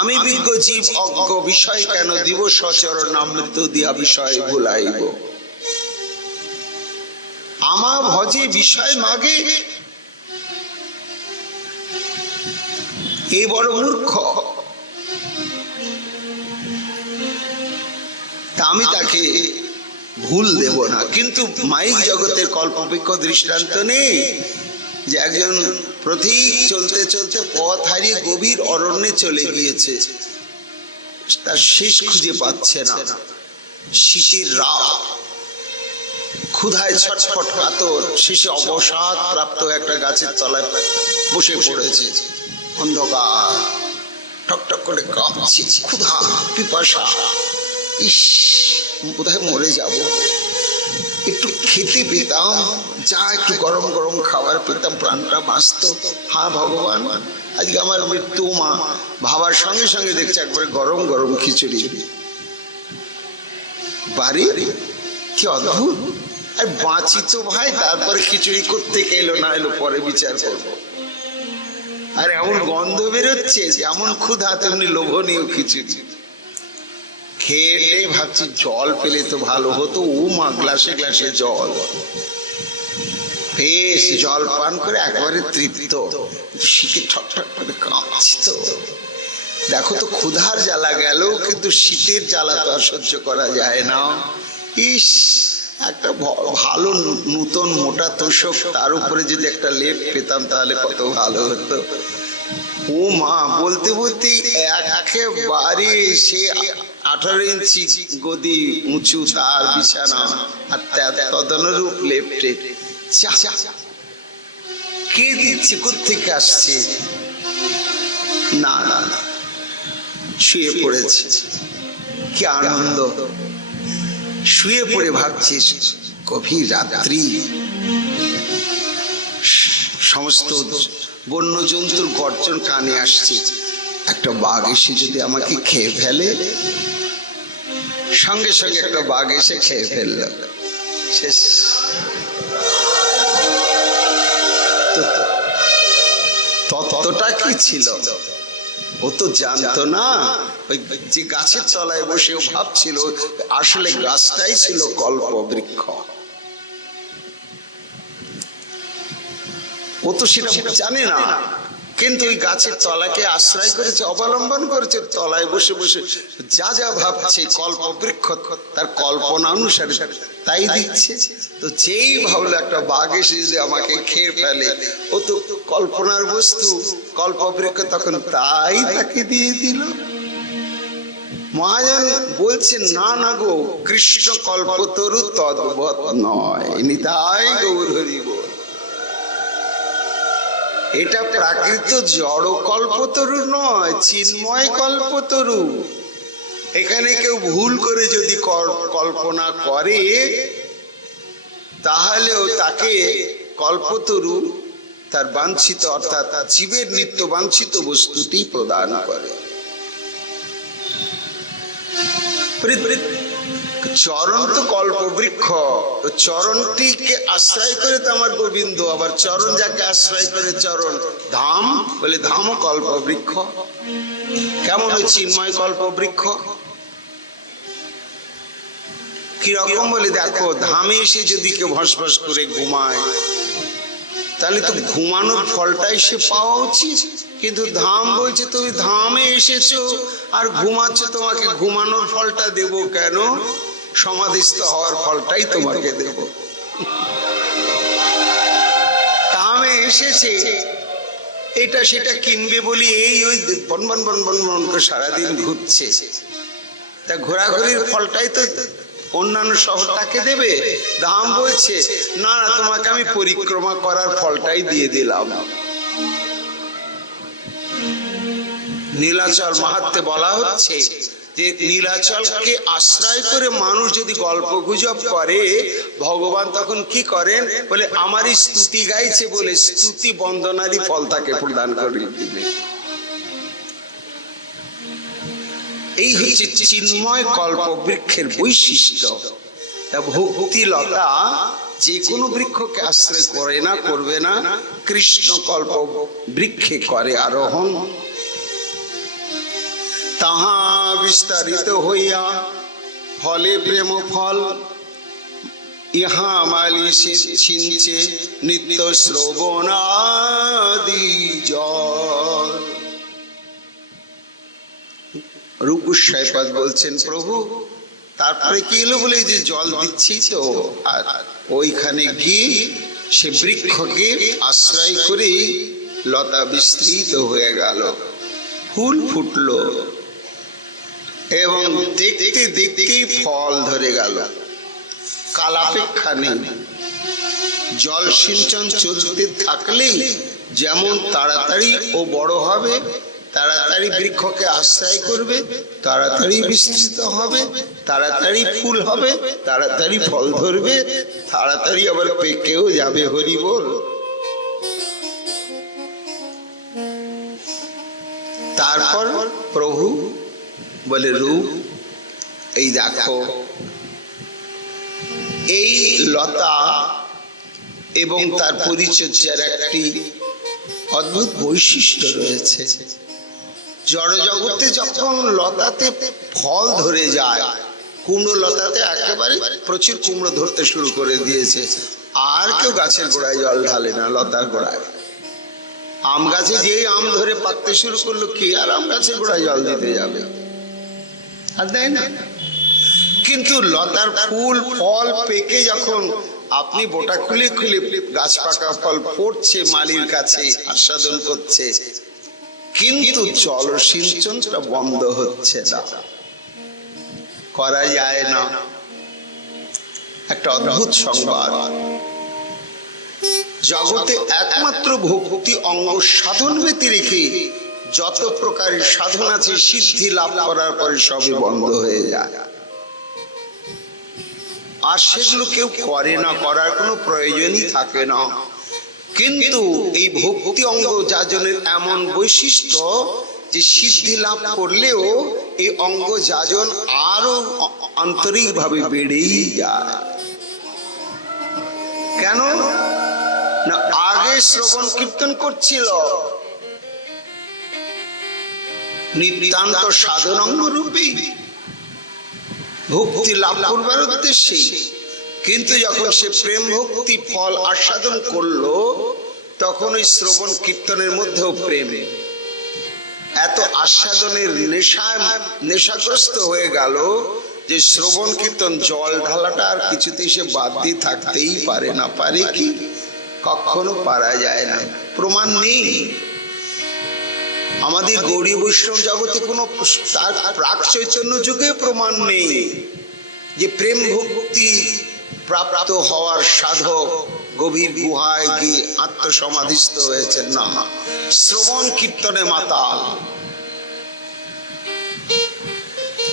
আমি বিজ্ঞ জীব অজ্ঞ বিষয় কেন দিব, সচরণ অমৃত দিয়া বিষয় ভুলাইব। আমা ভজে বিষয় মাগে, এই বড় মূর্খ। তা আমি তাকে ভুল দেব না। কিন্তু মাইক জগতের কল্পবৃক্ষ দৃষ্টান্ত নেই যে একজন প্রতীক চলতে চলতে পথ হারিয়ে গভীর অরণ্যে চলে গিয়েছে, তার শেষ খুঁজে পাচ্ছে না। শীতের রাত, ক্ষুধায় ছটফট কাতর, শেষে অবসাদ প্রাপ্ত একটা গাছের তলায় বসে পড়েছে। অন্ধকার, ঠকঠক করে কাঁপছে, ক্ষুধা পিপাসা। ইস, বোধহয় মরে যাব, একটু খেতে পেতাম, যা একটু গরম গরম খাবার পেতাম প্রাণটা বাঁচত। হ্যাঁ ভগবান, আজকে আমার মৃত্যু মা। ভাবার সঙ্গে সঙ্গে দেখছে একবারে গরম গরম খিচুড়ি। বাড়ি কি অদ্ভুত! আর বাঁচি তো ভাই, তারপরে খিচুড়ি করতে এলো না এলো পরে বিচার করবো। আর এমন গন্ধ বেরোচ্ছে, যেমন ক্ষুধা তেমনি লোভনীয় খিচুড়ি। খেয়ে ভাবছি জল পেলে তো ভালো হতো। ও মা, গ্লাসে গ্লাসে জল, বেশ জল পান করে একবারে তৃপ্ত। শীতে ঠকঠক করে কাঁপছি। তো দেখো তো, ক্ষুধার জ্বালা গেল, কিন্তু শীতের জ্বালা তো আর সহ্য করা যায় না। ইস, একটা ভালো নূতন মোটা তোষক, তার উপরে যদি একটা লেপ পেতাম তাহলে কত ভালো হতো। ও মা, বলতে বলতে একেবারে সে 18 ইঞ্চি গদি উঁচু তার বিছানা, আর তদনুরূপ লেপটে। কে দিচ্ছে, কোত্থেকে আসছে? না না না, শুয়ে পড়েছে। কি আনন্দ! শুয়ে পড়ে ভাবছিস গভীর রাত্রি, সমস্ত বন্য জন্তুর গর্জন কানে আসছে। একটা বাঘ এসে যদি আমাকে খেয়ে ফেলে, সঙ্গে সঙ্গে একটা বাঘ এসে খেয়ে ফেলল, শেষ। তত্ত্বটা কি ছিল ও তো জানতো না। ওই যে গাছের তলায় বসে ও ভাবছিল আসলে গাছটাই ছিল কল্পবৃক্ষ। ও তো সেটা জানে না, কিন্তু ওই গাছের তলাকে আশ্রয় করেছে, অবলম্বন করেছে, তলায় বসে বসে যা যা ভাবছে কল্পবৃক্ষ তার কল্পনা অনুসারে তাই দিচ্ছে। তো যেই ভাবলো একটা বাঘ এসে যে আমাকে খেয়ে ফেলে, ও তো কল্পনার বস্তু কল্পবৃক্ষ, তখন তাই তাকে দিয়ে দিল। মহাজন বলছেন না না গো, কৃষ্ণ কল্পতরু তদ্বৎ নয়, নিতাই গৌর হরি বল। এটা প্রাকৃত জড় কল্পতরু নয়, চিন্ময় কল্পতরু। এখানে কেউ ভুল করে যদি কল্পনা করে তাহলেও তাকে কল্পতরু তার বাঞ্ছিত অর্থাৎ জীবের নিত্য বাঞ্ছিত বস্তুটি প্রদান করে। চরণ তো কল্পবৃক্ষ, চরণটিকে আশ্রয় করে তো আমার গোবিন্দ, আবার চরণ যাকে আশ্রয় করে চরণ ধাম বলে ধাম কল্পবৃক্ষ। কেমন ওই চিন্ময় কল্পবৃক্ষ কিরকম বলে দেখো, ধামে এসে যদি কেউ ভসভস করে ঘুমায় তাহলে তো ঘুমানোর ফলটাই সে পাওয়া উচিত, কিন্তু ধাম বলছে তুমি ধামে এসেছো আর ঘুমাচ্ছ, তোমাকে ঘুমানোর ফলটা দেব কেন, সমাধিস্থ হওয়ার ফলটাই তোমাকে দেব। ধামে এসেছে এটা সেটা কিনবে বলি এই ওই বনবন বনবন বন করে সারাদিন ঘুরছে, তা ঘোরাঘুরির ফলটাই তো অন্যান্য শহরটাকে দেবে। ধাম বলছে না না, তোমাকে আমি পরিক্রমা করার ফলটাই দিয়ে দিলাম। নীলাচল মাহাত্ম্যে বলা হচ্ছে যে নীলাচলকে আশ্রয় করে মানুষ যদি গল্প গুজব করে, ভগবান তখন কি করেন বলে আমারই স্তুতি গাইছে বলে স্তুতি বন্দনারই ফল তাকে প্রদান করে দিবে। এই হচ্ছে চিন্ময় কল্পবৃক্ষের বৈশিষ্ট্য। ভক্তি লতা যে কোনো বৃক্ষকে আশ্রয় করে না, করবে না, কৃষ্ণ কল্প বৃক্ষে করে আরোহণ। তাহা বিস্তারিত হইয়া ফলে প্রেম ফল, ইহা মালি ছিনছে নিত্য শ্রবণাদি জল। রূপ গোস্বাইপাদ বলছেন প্রভু তারপরে কি এলো বলে যে জল দিচ্ছি তো, আর ওইখানে গিয়ে সে বৃক্ষকে আশ্রয় করে লতা বিস্তৃত হয়ে গেল, ফুল ফুটলো এবং দেখতে দেখতেই ফল ধরে গেল। কালাপেক্ষা নেই, জল সিঞ্চন চলতে থাকলেই যেমন তাড়াতাড়ি ও বড় হবে, তাড়াতাড়ি বৃক্ষকে আশ্রয় করবে, তাড়াতাড়ি বিস্তৃত হবে, তাড়াতাড়ি ফুল হবে, তাড়াতাড়ি ফল ধরবে, তাড়াতাড়ি আবার পেকেও যাবে। হরি বল। তারপর প্রভু বলে রূপ এই দেখো, এই লতা এবং তার পরিচর্যার একটি অদ্ভুত বৈশিষ্ট্য রয়েছে। জড় জগতে যখন লতাতে ফল ধরে যায়, কুমড়ো লতাতে একেবারে প্রচুর কুমড়ো ধরতে শুরু করে দিয়েছে, আর কেউ গাছের গোড়ায় জল ঢালে না, লতার গোড়ায়। আম গাছে যেই আম ধরে পাকতে শুরু করলো, কি আর আম গাছের গোড়ায় জল দিতে যাবে, আর দেয় না। কিন্তু লতার ফুল ফল পেকে যখন আপনি বোটা খুলে খুলে গাছ পাকা ফল পড়ছে, মালির কাছে আস্বাদন করছে, কিন্তু জল সিঞ্চনটা বন্ধ হচ্ছে না, করা যায় না। একটা অদ্ভুত সংবাদ, জগতে একমাত্র ভক্তি অঙ্গ সাধন ব্যতি রেখে যত প্রকারের সাধন আছে সিদ্ধি লাভ করার পরে সবই বন্ধ হয়ে যায়, আর সেগুলো কেউ করে না, করার কোনো প্রয়োজনই থাকে না। কিন্তু এই ভক্তি অঙ্গ যাজনের এমন বৈশিষ্ট্য যে সিদ্ধি লাভ করলেও এই অঙ্গ যাজন আরো আন্তরিক ভাবে বেড়েই যায়। কেন না, আগে শ্রবণ কীর্তন করছিল, নিতান্ত সাধনাঙ্গ রূপে ভক্তি লাভ করবার উদ্দেশ্যে। কিন্তু যখন সে প্রেম ভক্তি ফল আস্বাদন করলো, তখন ওই শ্রবণ কীর্তনের মধ্যেও প্রেম এত আস্বাদনের নেশাগ্রস্ত হয়ে গেল যে শ্রবণ কীর্তন জল ঢালাটা আর কিছুতেই সে বাদ দিয়ে থাকতেই পারে না। পারে কি? কখনো পারা যায় না, প্রমাণ নেই। আমাদের গৌড়ী বৈষ্ণব জগতে কোনো প্রাক চৈতন্য যুগে প্রমাণ নেই যে প্রেম ভক্তি প্রাপ্ত হওয়ার সাধক গভীর গুহায় গিয়ে আত্মসমাধিস্থ হয়েছে। না, শ্রবণ কীর্তনে মাতাল।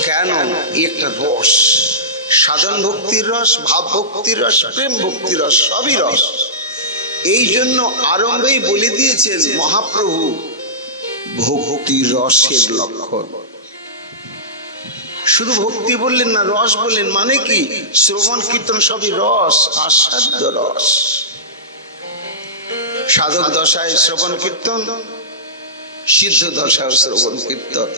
কেন? একটা রস, সাধন ভক্তির রস, ভাব ভক্তির রস, প্রেম ভক্তির রস, সবই রস। এই জন্য আরম্ভেই বলে দিয়েছেন মহাপ্রভু ভক্তি রসের লক্ষণ। শুধু ভক্তি বললেন না, রস বললেন। মানে কি? শ্রবণ কীর্তন সবই রস, আস্বাদ্য রস। সাধক দশায় শ্রবণ কীর্তন, সিদ্ধ দশায় শ্রবণ কীর্তন।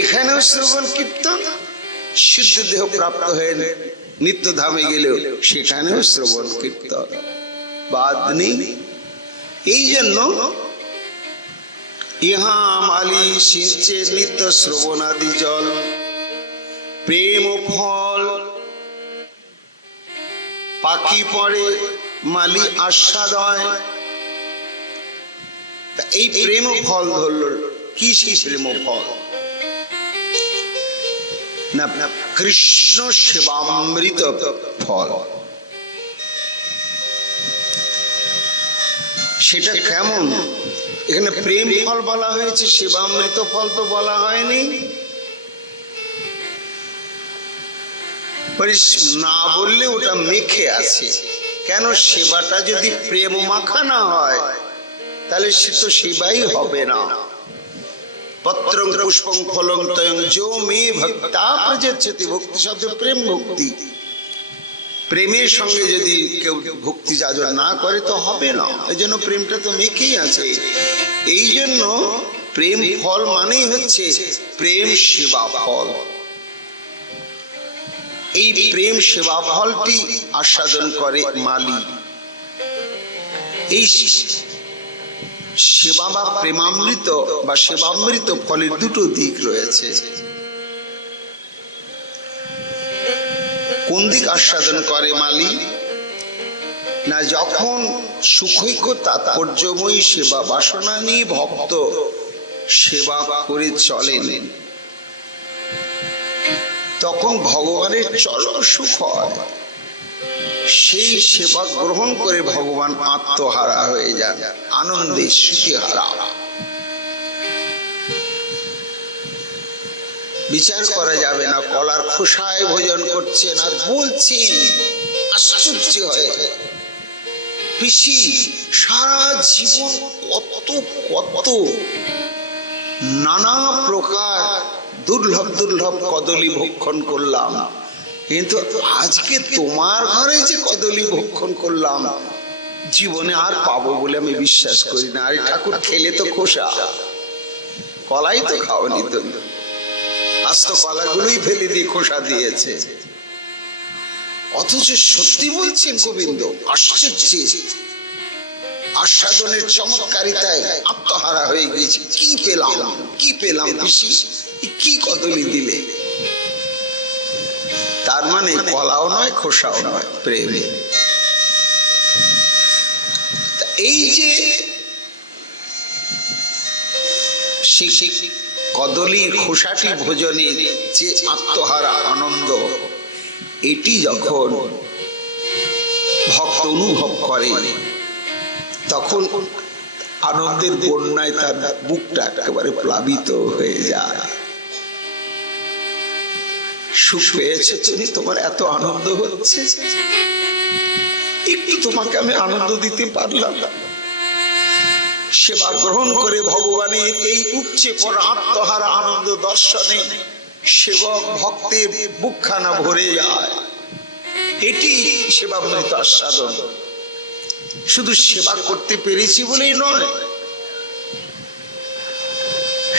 এখানেও শ্রবণ কীর্তন, সিদ্ধ দেহ প্রাপ্ত হয়ে নিত্যধামে গেলেও সেখানেও শ্রবণ কীর্তন, বাদ নেই। এই জন্য ইহা মালি সিঞ্চে নিত্য শ্রবণাদি জল, প্রেম ফল পাখি পড়ে মালি আস্বাদয়। এই প্রেম ফল ধরল কি? সেই প্রেম ফল না, কৃষ্ণ সেবামৃত ফল। সেটা কেমন? এখানে প্রেম ফল বলা হয়েছে, সেবামৃত ফল তো বলা হয়নি। না বললে ওটা মেখে আছে। কেন? সেবাটা যদি প্রেম মাখা না হয় তাহলে সে তো সেবাই হবে না। পত্রং পুষ্পং ফলং তয়ং যো মে ভক্তা প্রযচ্ছতি। ভক্তি শব্দ প্রেম ভক্তি। প্রেমের সঙ্গে যদি কেউ ভক্তি যাজন না করে তো হবে না। এই জন্য প্রেমটা তো মেখেই আছে। এই জন্য প্রেম ফল মানেই হচ্ছে প্রেম সেবা ফল। এই প্রেম সেবা ফলটি আস্বাদন করে মালি। এই সেবা বা প্রেমামৃত বা সেবামৃত ফলের দুটো দিক রয়েছে। কোন দিক আস্বাদন করে মালি? না, যখন সুখৈক্য তাৎপর্যময়ী সেবা বাসনা নিয়ে ভক্ত সেবা করে চলেন, তখন ভগবানের চরম সুখ হয়। সেই সেবা গ্রহণ করে ভগবান আত্মহারা হয়ে যান, আনন্দে সুখীহারা। বিচার করা যাবে না। কলার খোসায় ভোজন করছেন আর বলছেন, আশ্চর্য হয় পিসি সারা জীবন কত কত নানা প্রকার দুর্লভ দুর্লভ কদলী ভক্ষণ করলাম, কিন্তু আজকে তোমার ঘরে যে কদলী ভক্ষণ করলাম জীবনে আর পাবো বলে আমি বিশ্বাস করি না। আরে ঠাকুর, খেলে তো খোসা, কলাই তো খাওনি তুমি, আজ তো কলাগুলোই ফেলে দিয়ে খোসা দিয়েছে। অথচ সত্যি বলছেন গোবিন্দ, আশ্চর্য আস্বাদনের চমৎকারিতায় আত্মহারা হয়ে গেছি। কি পেলাম, কি পেলাম পিসি, কি কদলী দিলে। তার মানে কলাও নয়, খোসাও নয়, প্রেম। এই যে কদলীর খোসাটি ভোজনে যে আত্মহারা আনন্দ, এটি যখন ভক্ত অনুভব করে তখন আনন্দের বন্যায় তার বুকটা একেবারে প্লাবিত হয়ে যায়। সুখ পেয়েছে তুমি, তোমার এত আনন্দ হচ্ছে, একটু তোমাকে আমি আনন্দ দিতে পারলাম না। সেবা গ্রহণ করে ভগবানের এই উপচে পড়া আত্মহারা আনন্দ দর্শনে সেবক ভক্তের বুকখানা ভরে যায়। এটি সেবামৃত আস্বাদন। শুধু সেবা করতে পেরেছি বলেই নয়,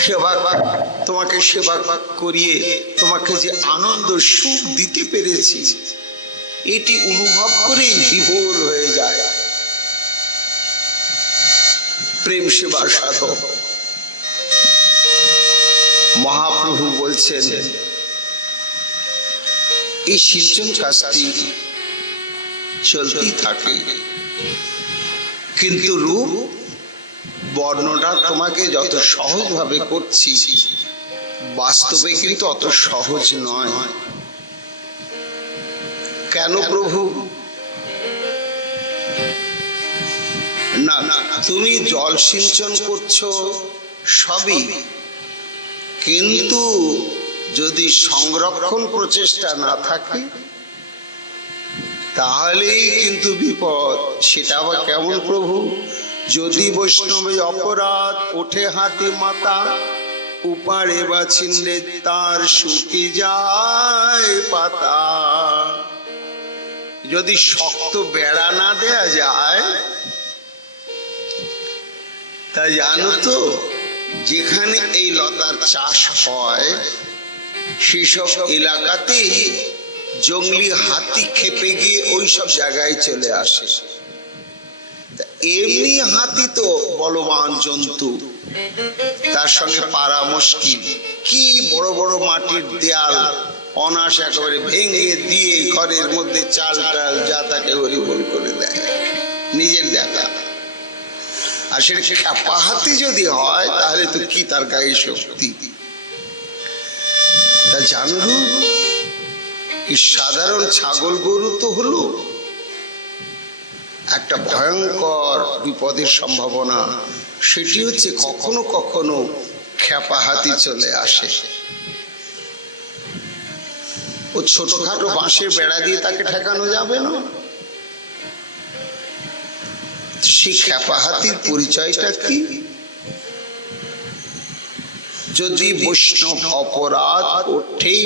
সেবা, তোমাকে সেবা করিয়ে তোমাকে যে আনন্দ সুখ দিতে পেরেছি, এটি অনুভব করেই বিভোর হয়ে যায় প্রেম সেবা সাধক। মহাপ্রভু বলছেন এই সিঞ্চন কাজটি চলতেই থাকে, কিন্তু রূপ বর্ণনা তোমাকে যত সহজভাবে করছি, বাস্তবে কিন্তু অত সহজ নয়। কেন প্রভু? না, তুমি জল সিঞ্চন করছো সবই, কিন্তু যদি সংরক্ষণ প্রচেষ্টা না থাকে তাহলেই কিন্তু বিপদ। সেটা আবার কেমন প্রভু? যদি বৈষ্ণবে অপরাধ ওঠে হাতে মাথা, উপাড়ে বা ছিন্নে তার শুকি যায় পাতা। যদি শক্ত বেড়া না দেয়া যায়, তা জানো তো যেখানে এই লতার চাষ হয় সেসব এলাকাতেই জঙ্গলি হাতি খেপে গিয়ে ওই সব জায়গায় চলে আসে। এমনি হাতি তো বলবান জন্তু, তার সঙ্গে পারা মুশকিল। কি বড় বড় মাটির দেয়াল অনায়াসে একেবারে ভেঙে দিয়ে ঘরের মধ্যে চাল টাল যা তাকে হরিবোল করে দেয়, নিজের দেখা। আর সেটা খেপা হাতি যদি হয় তাহলে তো কি তার গায়ে শক্তি। তা জানো এই সাধারণ ছাগল গরু তো হলো একটা ভয়ঙ্কর বিপদের সম্ভাবনা। সেটি হচ্ছে কখনো কখনো খেপা হাতি চলে আসে। ও ছোটখাটো বাঁশের বেড়া দিয়ে তাকে ঠেকানো যাবে না। সেই খেপা হাতির পরিচয়টা কি? যদি বৈষ্ণব অপরাধ ওঠে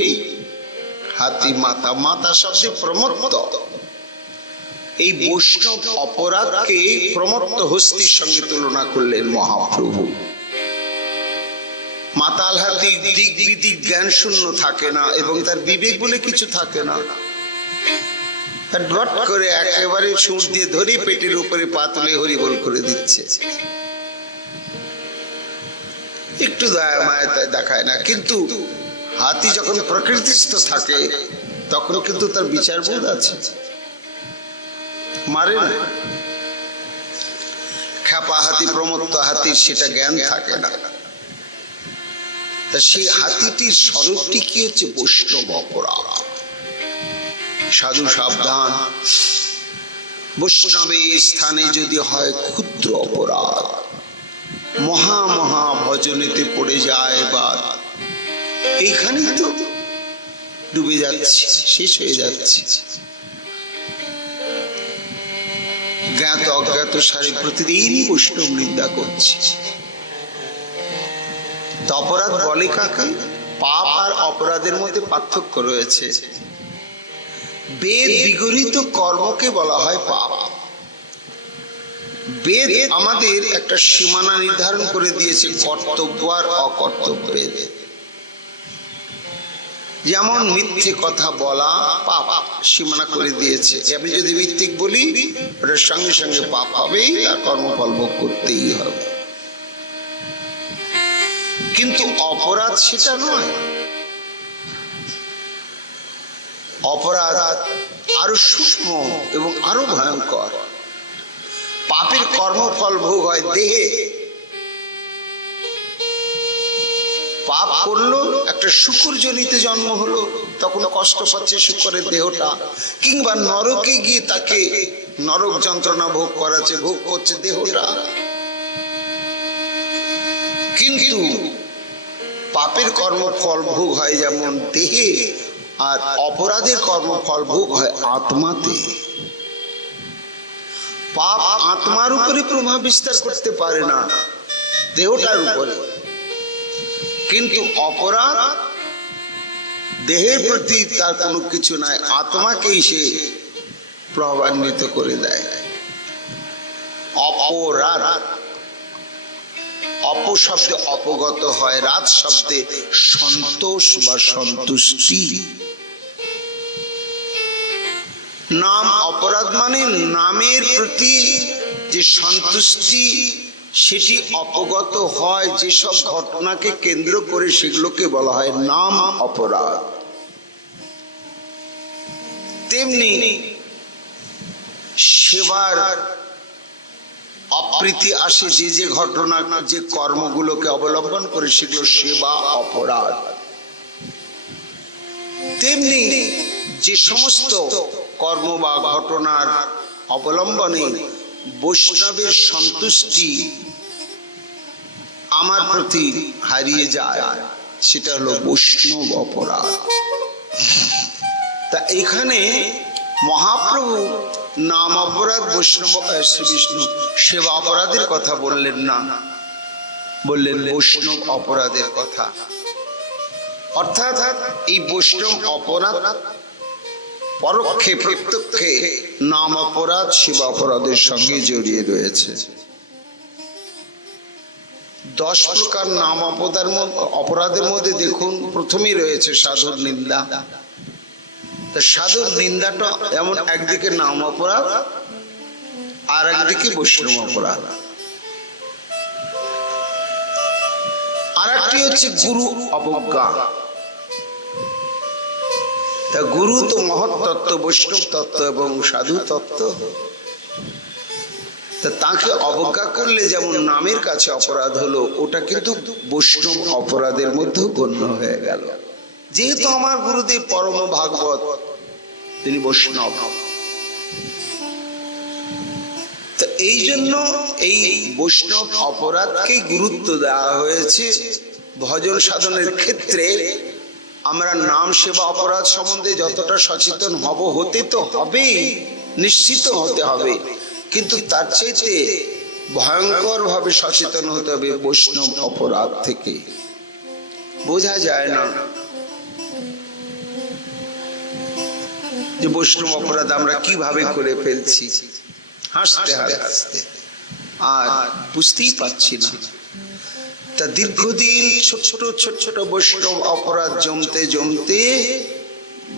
হাতি মাতা, মাতা শব্দে প্রমত্ত। এই বৈষ্ণব অপরাধকে প্রমত্ত হস্তির সঙ্গে তুলনা করলেন মহাপ্রভু। মাতাল হাতি দিক বিদিক জ্ঞান শূন্য থাকে না এবং তার বিবেক বলে কিছু থাকে না। ডট করে একেবারে সুর দিয়ে ধরে পেটের উপরে পা তুলে হরিবোল করে দিচ্ছে, একটু দয়া মায়া দেখায় না। কিন্তু হাতি যখন প্রকৃতিস্থ থাকে তখন কিন্তু তার বিচার বোধ আছে, মারে না। খেপা হাতি প্রমত্ত হাতির সেটা জ্ঞান থাকে না। তা সেই হাতিটির স্বরূপটি কি হচ্ছে? বৈষ্ণব অপরাধ। সাধু সাবধান, বৈষ্ণবের স্থানে যদি হয় ক্ষুদ্র অপরাধ, মহা মহা ভজনেতে পড়ে যায়, এবার এইখানেই তো ডুবে যাচ্ছে, শেষ হয়ে যাচ্ছে। জ্ঞাত অজ্ঞাত সারি প্রতিদিনই বৈষ্ণব নিন্দা করছে। তো অপরাধ বলে কাকে? পাপ আর অপরাধের মধ্যে পার্থক্য রয়েছে। বেদ বিগলিত কর্মকে বলা হয় পাপ। বেদ আমাদের একটা সীমানা নির্ধারণ করে দিয়েছে কর্তব্য আর অকর্তব্যের। যেমন মিথ্যে কথা বলা পাপ, সীমানা করে দিয়েছে। আমি যদি মিথ্যিক বলি ওটার সঙ্গে সঙ্গে পাপ হবেই, আর কর্মফল ভোগ করতেই হবে। কিন্তু অপরাধ সেটা নয়। অপরাধ আরো সূক্ষ্ম এবং আরো ভয়ঙ্কর। পাপের কর্মফল ভোগ হয় দেহে। পাপ করলো, একটা শুকুর জনিতে জন্ম হলো, তখন কষ্ট পাচ্ছে শুকরের দেহটা, কিংবা নরকে গিয়ে তাকে নরক যন্ত্রণা ভোগ করাচ্ছে, ভোগ করছে দেহটা। কিন্তু পাপের কর্মফল ভোগ হয় যেমন দেহে, আর অপরাধের কর্মফল ভোগ হয় আত্মাতে। পাপ আত্মার উপরে প্রভাব বিস্তার করতে পারে না, দেহটার উপরে। কিন্তু অপরাধ দেহের প্রতি তার কোনো কিছু নাই, আত্মাকেই সে প্রভাবান্বিত করে দেয়। অপরাধ অপশব্দে অপগত হয়, রাত শব্দে সন্তোষ বা সন্তুষ্টি। নাম অপরাধ মানে নামের প্রতি যে সন্তুষ্টি সেটি অপগত হয়, যেসব ঘটনাকে কেন্দ্র করে সেগুলোকে বলা হয় নাম অপরাধ। তেমনি সেবার অপ্রীতি আসে যে যে ঘটনা, যে কর্মগুলোকে অবলম্বন করে সেগুলো সেবা অপরাধ। তেমনি যে সমস্ত কর্ম বা ঘটনার অবলম্বনে বৈষ্ণবের সন্তুষ্টি আমার প্রতি হারিয়ে যায় সেটা হলো বৈষ্ণব অপরাধ। তা এখানে মহাপ্রভু নাম অপরাধ, বৈষ্ণব শ্রী বিষ্ণু সেবা অপরাধের কথা বললেন না, বললেন বৈষ্ণব অপরাধের কথা। অর্থাৎ এই বৈষ্ণব অপরাধ পরোক্ষে প্রত্যক্ষে নাম অপরাধ সেবা অপরাধের সঙ্গে জড়িয়ে রয়েছে। 10 প্রকার নাম অপরাধের মধ্যে দেখুন প্রথমেই রয়েছে সাধুর নিন্দা। তা সাধুর নিন্দাটা এমন একদিকে নাম অপরাধ আর একদিকে বৈষ্ণব অপরাধ। আর একটি হচ্ছে গুরু অবজ্ঞা। তা গুরু তো মহৎ তত্ত্ব, বৈষ্ণব তত্ত্ব এবং সাধু তত্ত্ব। তা তাকে অবজ্ঞা করলে যেমন নামের কাছে অপরাধ হলো, ওটা কিন্তু বৈষ্ণব অপরাধের মধ্যেও গণ্য হয়ে গেল। যেহেতু আমার গুরুদেব পরম ভাগবত, তিনি বৈষ্ণব, তো এই জন্য এই বৈষ্ণব অপরাধকে গুরুত্ব দেওয়া হয়েছে। ভজন সাধনের ক্ষেত্রে আমরা নাম সেবা অপরাধ সম্বন্ধে যতটা সচেতন হব, হতে তো হবেই, নিশ্চিত হতে হবে, কিন্তু তার চাইতে ভয়ঙ্কর ভাবে সচেতন হতে হবে বৈষ্ণব অপরাধ থেকে। বোঝা যায় না যে বৈষ্ণব অপরাধ আমরা কিভাবে করে ফেলছি, হাসতে হাসতে আর বুঝতেই পারছি না। তা দীর্ঘদিন ছোট ছোট বৈষ্ণব অপরাধ জমতে জমতে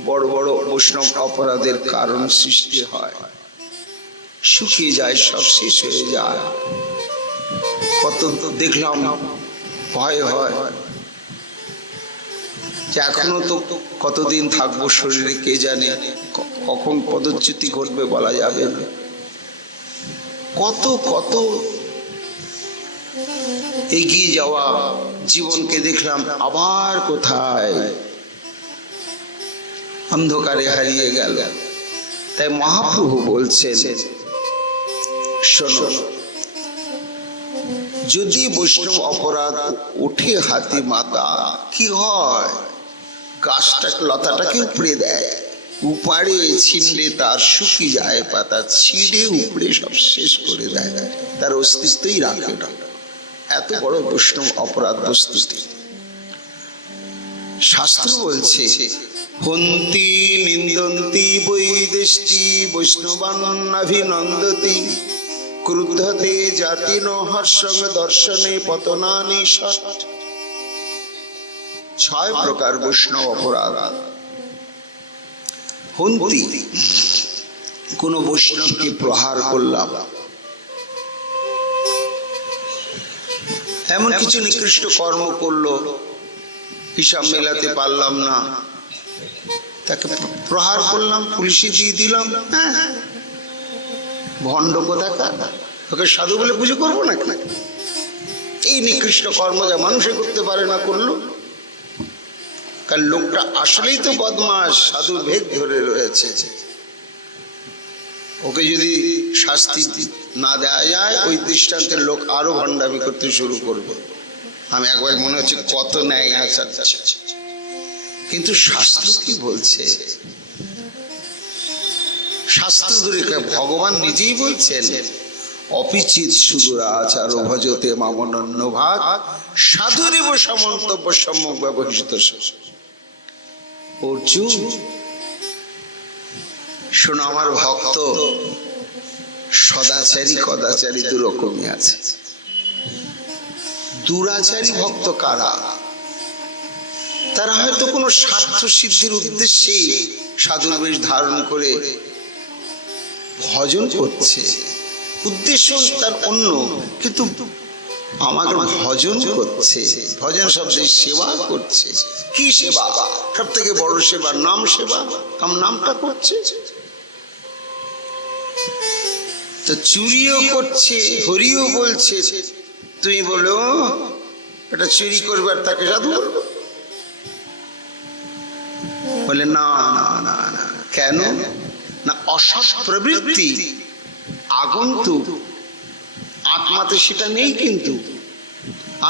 বড় বড় বৈষ্ণব অপরাধের কারণ সৃষ্টি হয়, শুকিয়ে যায়, সব শেষ হয়ে যায়। কত দেখলাম ভয় হয় যে এখনো তো কতদিন থাকবো শরীরে কে জানে, কখন পদচ্যুতি ঘটবে বলা যাবে না। কত কত এগিয়ে যাওয়া জীবনকে দেখলাম আবার কোথায় অন্ধকারে হারিয়ে গেল। তাই মহাপ্রভু বলছেন, শোনো, যদি বৈষ্ণব অপরাধ উঠে হাতি মাতা কি হয়, গাছটাকে লতাটাকে উপড়ে দেয়, উপাড়ে ছিঁড়লে তার শুকিয়ে যায় পাতা, ছিঁড়ে উপড়ে সব শেষ করে দেয়, তার অস্তিত্বই রাখে না। এত বড় বৈষ্ণব অপরাধ বস্তুতি। শাস্ত্র বলছে, হন্তি নিন্দন্তি বৈদেষ্টি বৈষ্ণবান্নাভিনন্দতি ক্রুদ্ধতে জাতিন হর্ষং দর্শনে পতনানি ষট। 6 প্রকার বৈষ্ণব অপরাধ। হন্তি, কোন বৈষ্ণবকে প্রহার করলাম, এমন কিছু নিকৃষ্ট কর্ম করলো, হিসাব মেলাতে পারলাম না, তাকে প্রহার করলাম, পুলিশে দিয়ে দিলাম। ভণ্ড কোথাকার, ওকে সাধু বলে পুজো করবো না কেন? এই নিকৃষ্ট কর্ম যা মানুষে করতে পারে না করলো, কারণ লোকটা আসলেই তো বদমাস, সাধুর ভেদ ধরে রয়েছে। ওকে যদি শাস্তি না দেওয়া যায়, ওই দৃষ্টান্তের লোক আরো ভণ্ডামি করতে শুরু করবে। আমি একবার মনে হচ্ছে কত ন্যায় আচার, কিন্তু শাস্ত্র কি বলছে? শাস্ত্র ধরে ভগবান নিজেই বলছেন, অপিচিত সুদূর আচার ভজতে মামনন্য ভাগ সাধুরেব সমন্তব্য সম্যক ব্যবহৃত। অর্জুন শোনো, আমার ভক্ত সদাচারী কদাচারী দুরকমই আছে। দুরাচারী ভক্ত কারা? তারা হয়তো কোনো স্বার্থ সিদ্ধির উদ্দেশ্যে সাধুর বেশ ধারণ করে ভজন করছে, উদ্দেশ্য তার অন্য, কিন্তু আমাকে ভজন করছে, ভজন শব্দের সেবা করছে। কি সেবা? সব থেকে বড় সেবা নাম সেবা, নামটা করছে। তো চুরিও করছে, হরিও বলছে, তুমি বলো এটা চুরি করবে আর তাকে সাধু করবো? বলে না না না না। কেন না? অসৎ প্রবৃত্তি আগন্তুক, আত্মাতে সেটা নেই। কিন্তু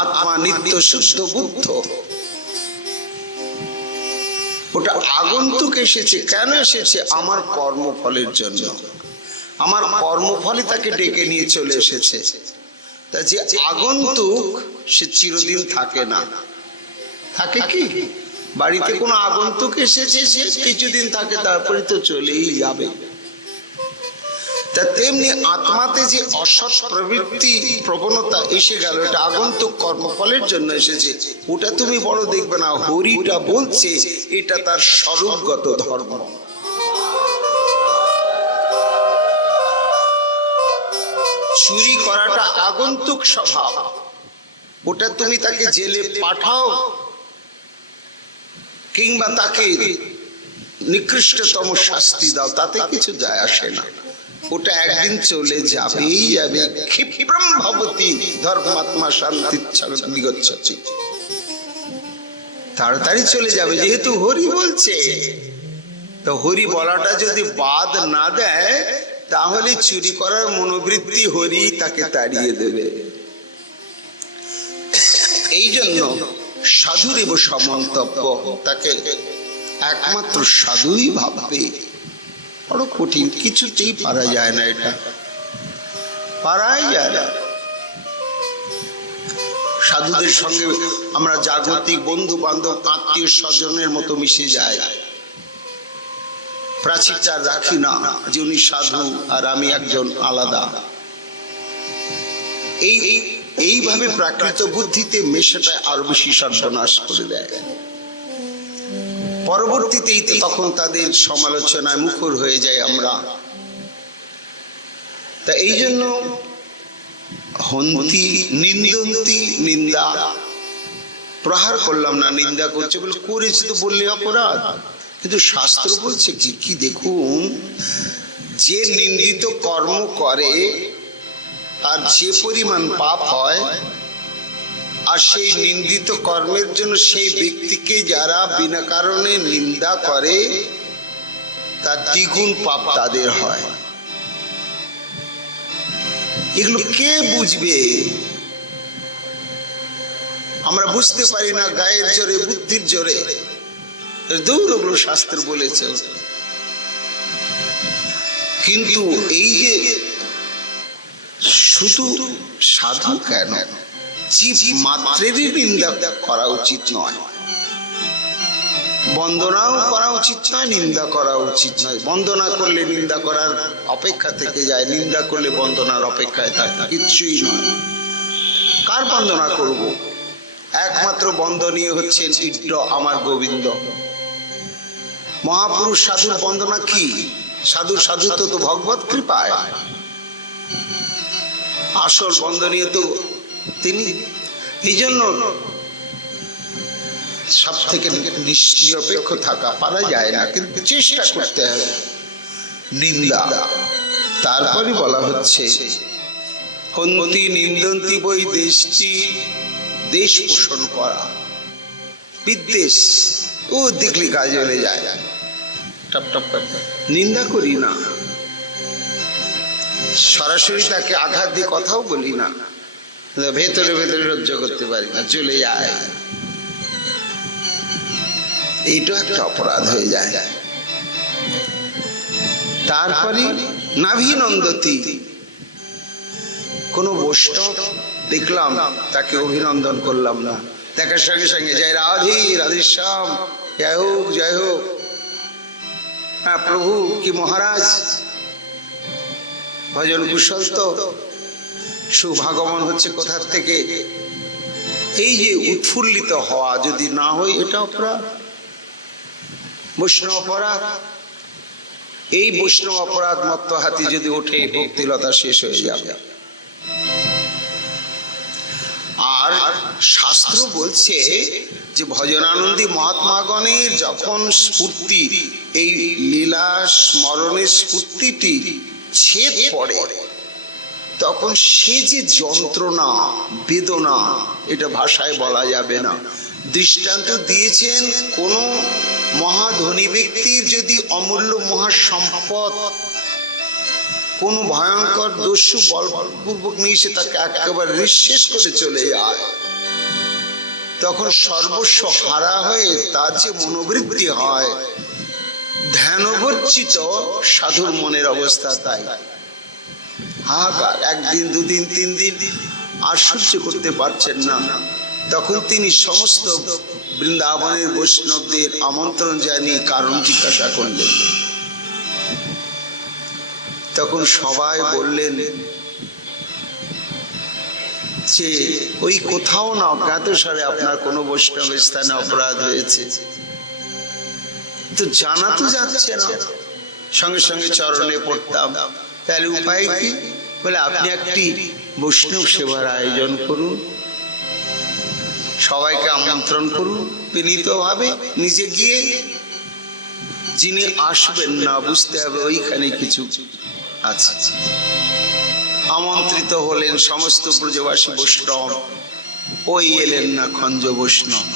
আত্মা নিত্য শুদ্ধ বুদ্ধ, ওটা আগন্তুক এসেছে। কেন এসেছে? আমার কর্মফলের জন্য। আমার কর্মফলই তাকে ডেকে নিয়ে চলে এসেছে। তা যে আগন্তুক সে চিরদিন থাকে না। থাকে কি? বাড়িতে কোনো আগন্তুক এসেছে, সে কিছুদিন থাকে, তারপরে তো চলেই যাবে। তা তেমনি আত্মাতে যে অসৎ প্রবৃত্তি প্রবণতা এসে গেল, এটা আগন্তুক কর্মফলের জন্য এসেছে। ওটা তুমি বড় দেখবে না। হরিটা বলছে এটা তার স্বরূপগত ধর্ম। চুরি করাটা আগন্তুক স্বভাব, ওটা তুমি তাকে জেলে পাঠাও কিংবা তাকে নিকৃষ্টতম শাস্তি দাও, তাতে কিছু যায় আসে না। ওটা একদিন চলে যাবেই যাবে। ক্ষিপ্রম ভবতি ধর্মাত্মা শান্তি গচ্ছতি, তাড়াতাড়ি চলে যাবে। যেহেতু হরি বলছে, তো হরি বলাটা যদি বাদ না দেয়, তাহলে চুরি করার মনোবৃত্তি হরি তাকে তাড়িয়ে দেবে। এই জন্য সাধুরেব সমন্তব্য, তাকে একমাত্র সাধুই ভাববে। বড় কঠিন, কিছুতেই পারা যায় না, এটা পারাই যায় না। সাধুদের সঙ্গে আমরা জাগতিক বন্ধু বান্ধব আত্মীয় স্বজনের মতো মিশে যাই, প্রাচীরটা রাখি না যে উনি সাধু আর আমি একজন আলাদা। এইভাবে প্রাকৃত বুদ্ধিতে মেশাটা আরো বেশি সর্বনাশ করে দেয়। পরবর্তীতেই তখন তাদের সমালোচনায় মুখর হয়ে যায় আমরা। তা এই জন্য হন্তি নিন্দন্তি, নিন্দা প্রহার করলাম না, নিন্দা করছে বলে করেছে তো বললে অপরাধ। কিন্তু শাস্ত্র বলছে কি দেখুন, যে নিন্দিত কর্ম করে আর যে পরিমাণ পাপ হয়, আর সেই নিন্দিত কর্মের জন্য সেই ব্যক্তিকে যারা বিনা কারণে নিন্দা করে, তার দ্বিগুণ পাপ তাদের হয়। এগুলো কে বুঝবে? আমরা বুঝতে পারি না, গায়ের জোরে বুদ্ধির জোরে দৌড়গুলো শাস্ত্র বলেছে। কিন্তু এই যে শুধু সাধু কেন, জীব মাত্রেরই নিন্দা করা উচিত নয়, বন্দনাও করা উচিত নয়, নিন্দা করা উচিত নয়। বন্দনা করলে নিন্দা করার অপেক্ষা থেকে যায়, নিন্দা করলে বন্দনার অপেক্ষায় থাকে কিচ্ছুই নয়। কার বন্দনা করব? একমাত্র বন্দনীয় হচ্ছেন ইড্ড আমার গোবিন্দ। মহাপুরুষ সাধুর বন্দনা কি? সাধুত্ব তো ভগবত কৃপায়, আসল বন্দনীয় তো তিনি। এই জন্য সব থেকে নিরপেক্ষ থাকা পারা যায় না, কিন্তু চেষ্টা করতে হবে। নিন্দা তারপরে বলা হচ্ছে হন্তি নিন্দন্তি বই দেশটি, দেশ পোষণ করা, বিদ্বেষ ও দেখলে কাজ হয়ে যায়। টপ টপ নিন্দা করি না, সরাসরি তাকে আঘাত দিয়ে কথাও বলি না, ভেতরে ভেতরে সহ্য করতে পারি না, চলে যায়। এইটা একটা অপরাধ হয়ে যায়। তারপরে নাভিনন্দতি, কোন বৈষ্ণব দেখলাম তাকে অভিনন্দন করলাম না, দেখার সঙ্গে সঙ্গে জয় রাধে রাধেশ্যাম, জয় হোক জয় হোক, হ্যাঁ প্রভু কি মহারাজ, ভজন কুশল তো, সুভাগমন হচ্ছে কোথার থেকে, এই যে উৎফুল্লিত হওয়া যদি না হয় এটা অপরাধ, বৈষ্ণব অপরাধ। এই বৈষ্ণব অপরাধ মত্ত হাতি যদি ওঠে ভক্তিলতা শেষ হয়ে যাবে। আর শাস্ত্র বলছে যে ভজনানন্দী মহাত্মাগণের যখন স্ফূর্তি, এই লীলা স্মরণের স্ফূর্তিটি ছেদ পড়ে, তখন সে যে যন্ত্রণা বেদনা এটা ভাষায় বলা যাবে না। দৃষ্টান্ত দিয়েছেন কোন মহাধনী ব্যক্তির যদি অমূল্য মহাসম্পদ কোন ভয়ঙ্কর দস্যু বলপূর্বক নিয়ে এসে তাকে একেবারে নিঃশেষ করে চলে যায়, তখন সর্বস্ব হারা হয়ে তার যে মনোবৃত্তি হয়, ধ্যানবর্জিত সাধুর মনের অবস্থা তাই। হাহাকার, একদিন দুদিন তিন দিন আর সহ্য করতে পারছেন না, তখন তিনি সমস্ত বৃন্দাবনের বৈষ্ণবদের আমন্ত্রণ জানিয়ে কারণ জিজ্ঞাসা করলেন। তখন সবাই বললেন যে ওই কোথাও না অজ্ঞাতসারে আপনার কোনো বৈষ্ণব স্থানে অপরাধ হয়েছে, তো জানা তো যাচ্ছে না। সঙ্গে সঙ্গে চরণে পড়তাম, তাহলে উপায় কি? বলে আপনি একটি বৈষ্ণব সেবার আয়োজন করুন, সবাইকে আমন্ত্রণ করুন বিনীতভাবে, নিজে গিয়ে যিনি আসবেন না বুঝতে হবে ওইখানে কিছু আছে। আমন্ত্রিত হলেন সমস্ত ব্রজবাসী বৈষ্ণব, ওই এলেন না খঞ্জ বৈষ্ণব।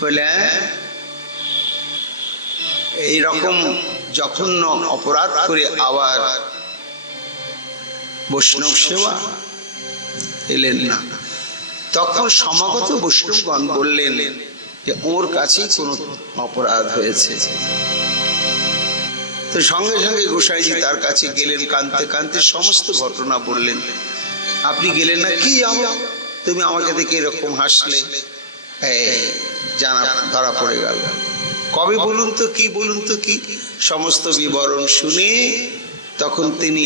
বলে এইরকম জঘন্য অপরাধ করে আবার বৈষ্ণব সেবা এলেন না। তখন সমাগত বৈষ্ণবগণ বললেন যে ওর কাছেই কোনো অপরাধ হয়েছে। তো সঙ্গে সঙ্গে গোসাইজি তার কাছে গেলেন, কাঁদতে কাঁদতে সমস্ত ঘটনা বললেন। আপনি গেলেন না, কি তুমি আমাকে দেখে এরকম হাসলে, জানা ধরা পড়ে গেল, কবে বলুন তো কি, বলুন তো কি। সমস্ত বিবরণ শুনে তখন তিনি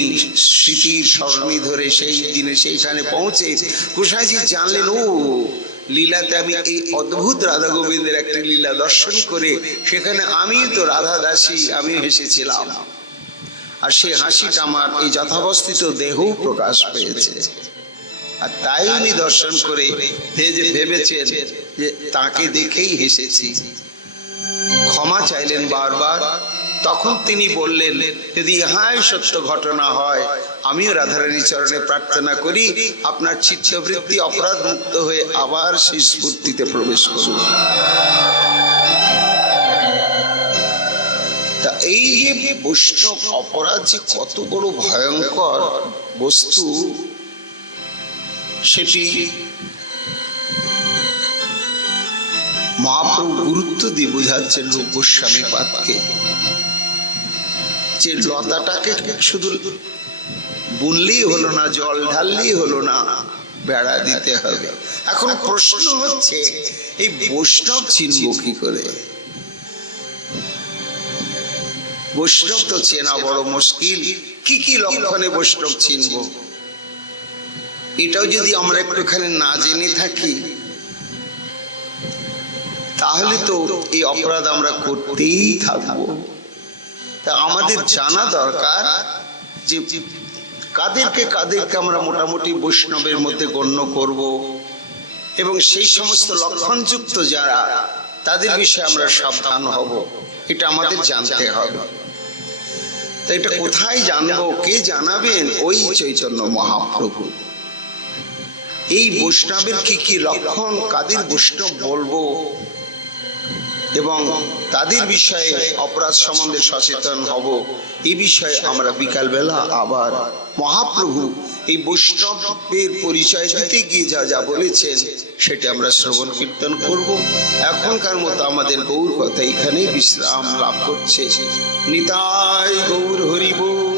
স্মৃতির স্মরণী ধরে সেই দিনে সেইখানে পৌঁছে গোসাইজি জানলেন, ও লীলাতে আমি এই অদ্ভুত রাধা গোবিন্দের একটা লীলা দর্শন করে সেখানে আমি তো রাধা দাসী, আমি হেসেছিলাম, আর সেই হাসিটা আমার এই যথাবস্থিত দেহ প্রকাশ পেয়েছে। আর তাই উনি দর্শন করে ভেবেছেন যে তাকে দেখেই হেসেছি, ক্ষমা চাইলেন বারবার। তখন তিনি বললেন, যদি ইহাই সত্য ঘটনা হয়, আমিও রাধারানী চরণে প্রার্থনা করি আপনার চিত্তবৃত্তি অপরাধ মুক্ত হয়ে আবার সেই স্ফূর্তিতে প্রবেশ করুন। তা এই যে বৈষ্ণব অপরাধ যে কত বড় ভয়ঙ্কর বস্তু, সেটি মহাপ্রভু গুরুত্ব দিয়ে বোঝাচ্ছেন রূপ গোস্বামী পাদকে, যে লতাটাকে শুধু বুনলেই হলো না, জল ঢাললেই হলো না, বেড়া দিতে হবে। এখন প্রশ্ন হচ্ছে এই বৈষ্ণব চিনব কি করে? বৈষ্ণব তো চেনা বড় মুশকিল। কি কি লক্ষণে বৈষ্ণব চিনব, এটাও যদি আমরা একটুখানি না জেনে থাকি, তাহলে তো এই অপরাধ আমরা করতেই থাকবো। তা আমাদের জানা দরকার যে কাদেরকে আমরা মোটামুটি বৈষ্ণবের মধ্যে গণ্য করব, এবং সেই সমস্ত লক্ষণযুক্ত যারা, তাদের বিষয়ে আমরা সাবধান হব, এটা আমাদের জানতে হবে। তা এটা কোথায় জানবো, কে জানাবেন? ওই চৈতন্য মহাপ্রভু। এই বৈষ্ণবের কি কি লক্ষণ, কাদের বৈষ্ণব বলবো, এবং তাদের বিষয়ে অপরাধ সম্বন্ধে সচেতন হব, এই বিষয়ে আমরা বিকালবেলা আবার মহাপ্রভু এই বৈষ্ণবের পরিচয় দিতে গিয়ে যা যা বলেছেন সেটা আমরা শ্রবণ কীর্তন করব। এখনকার মতো আমাদের গৌর কথা এখানেই বিশ্রাম লাভ করছে। নিতাই গৌর হরি বল।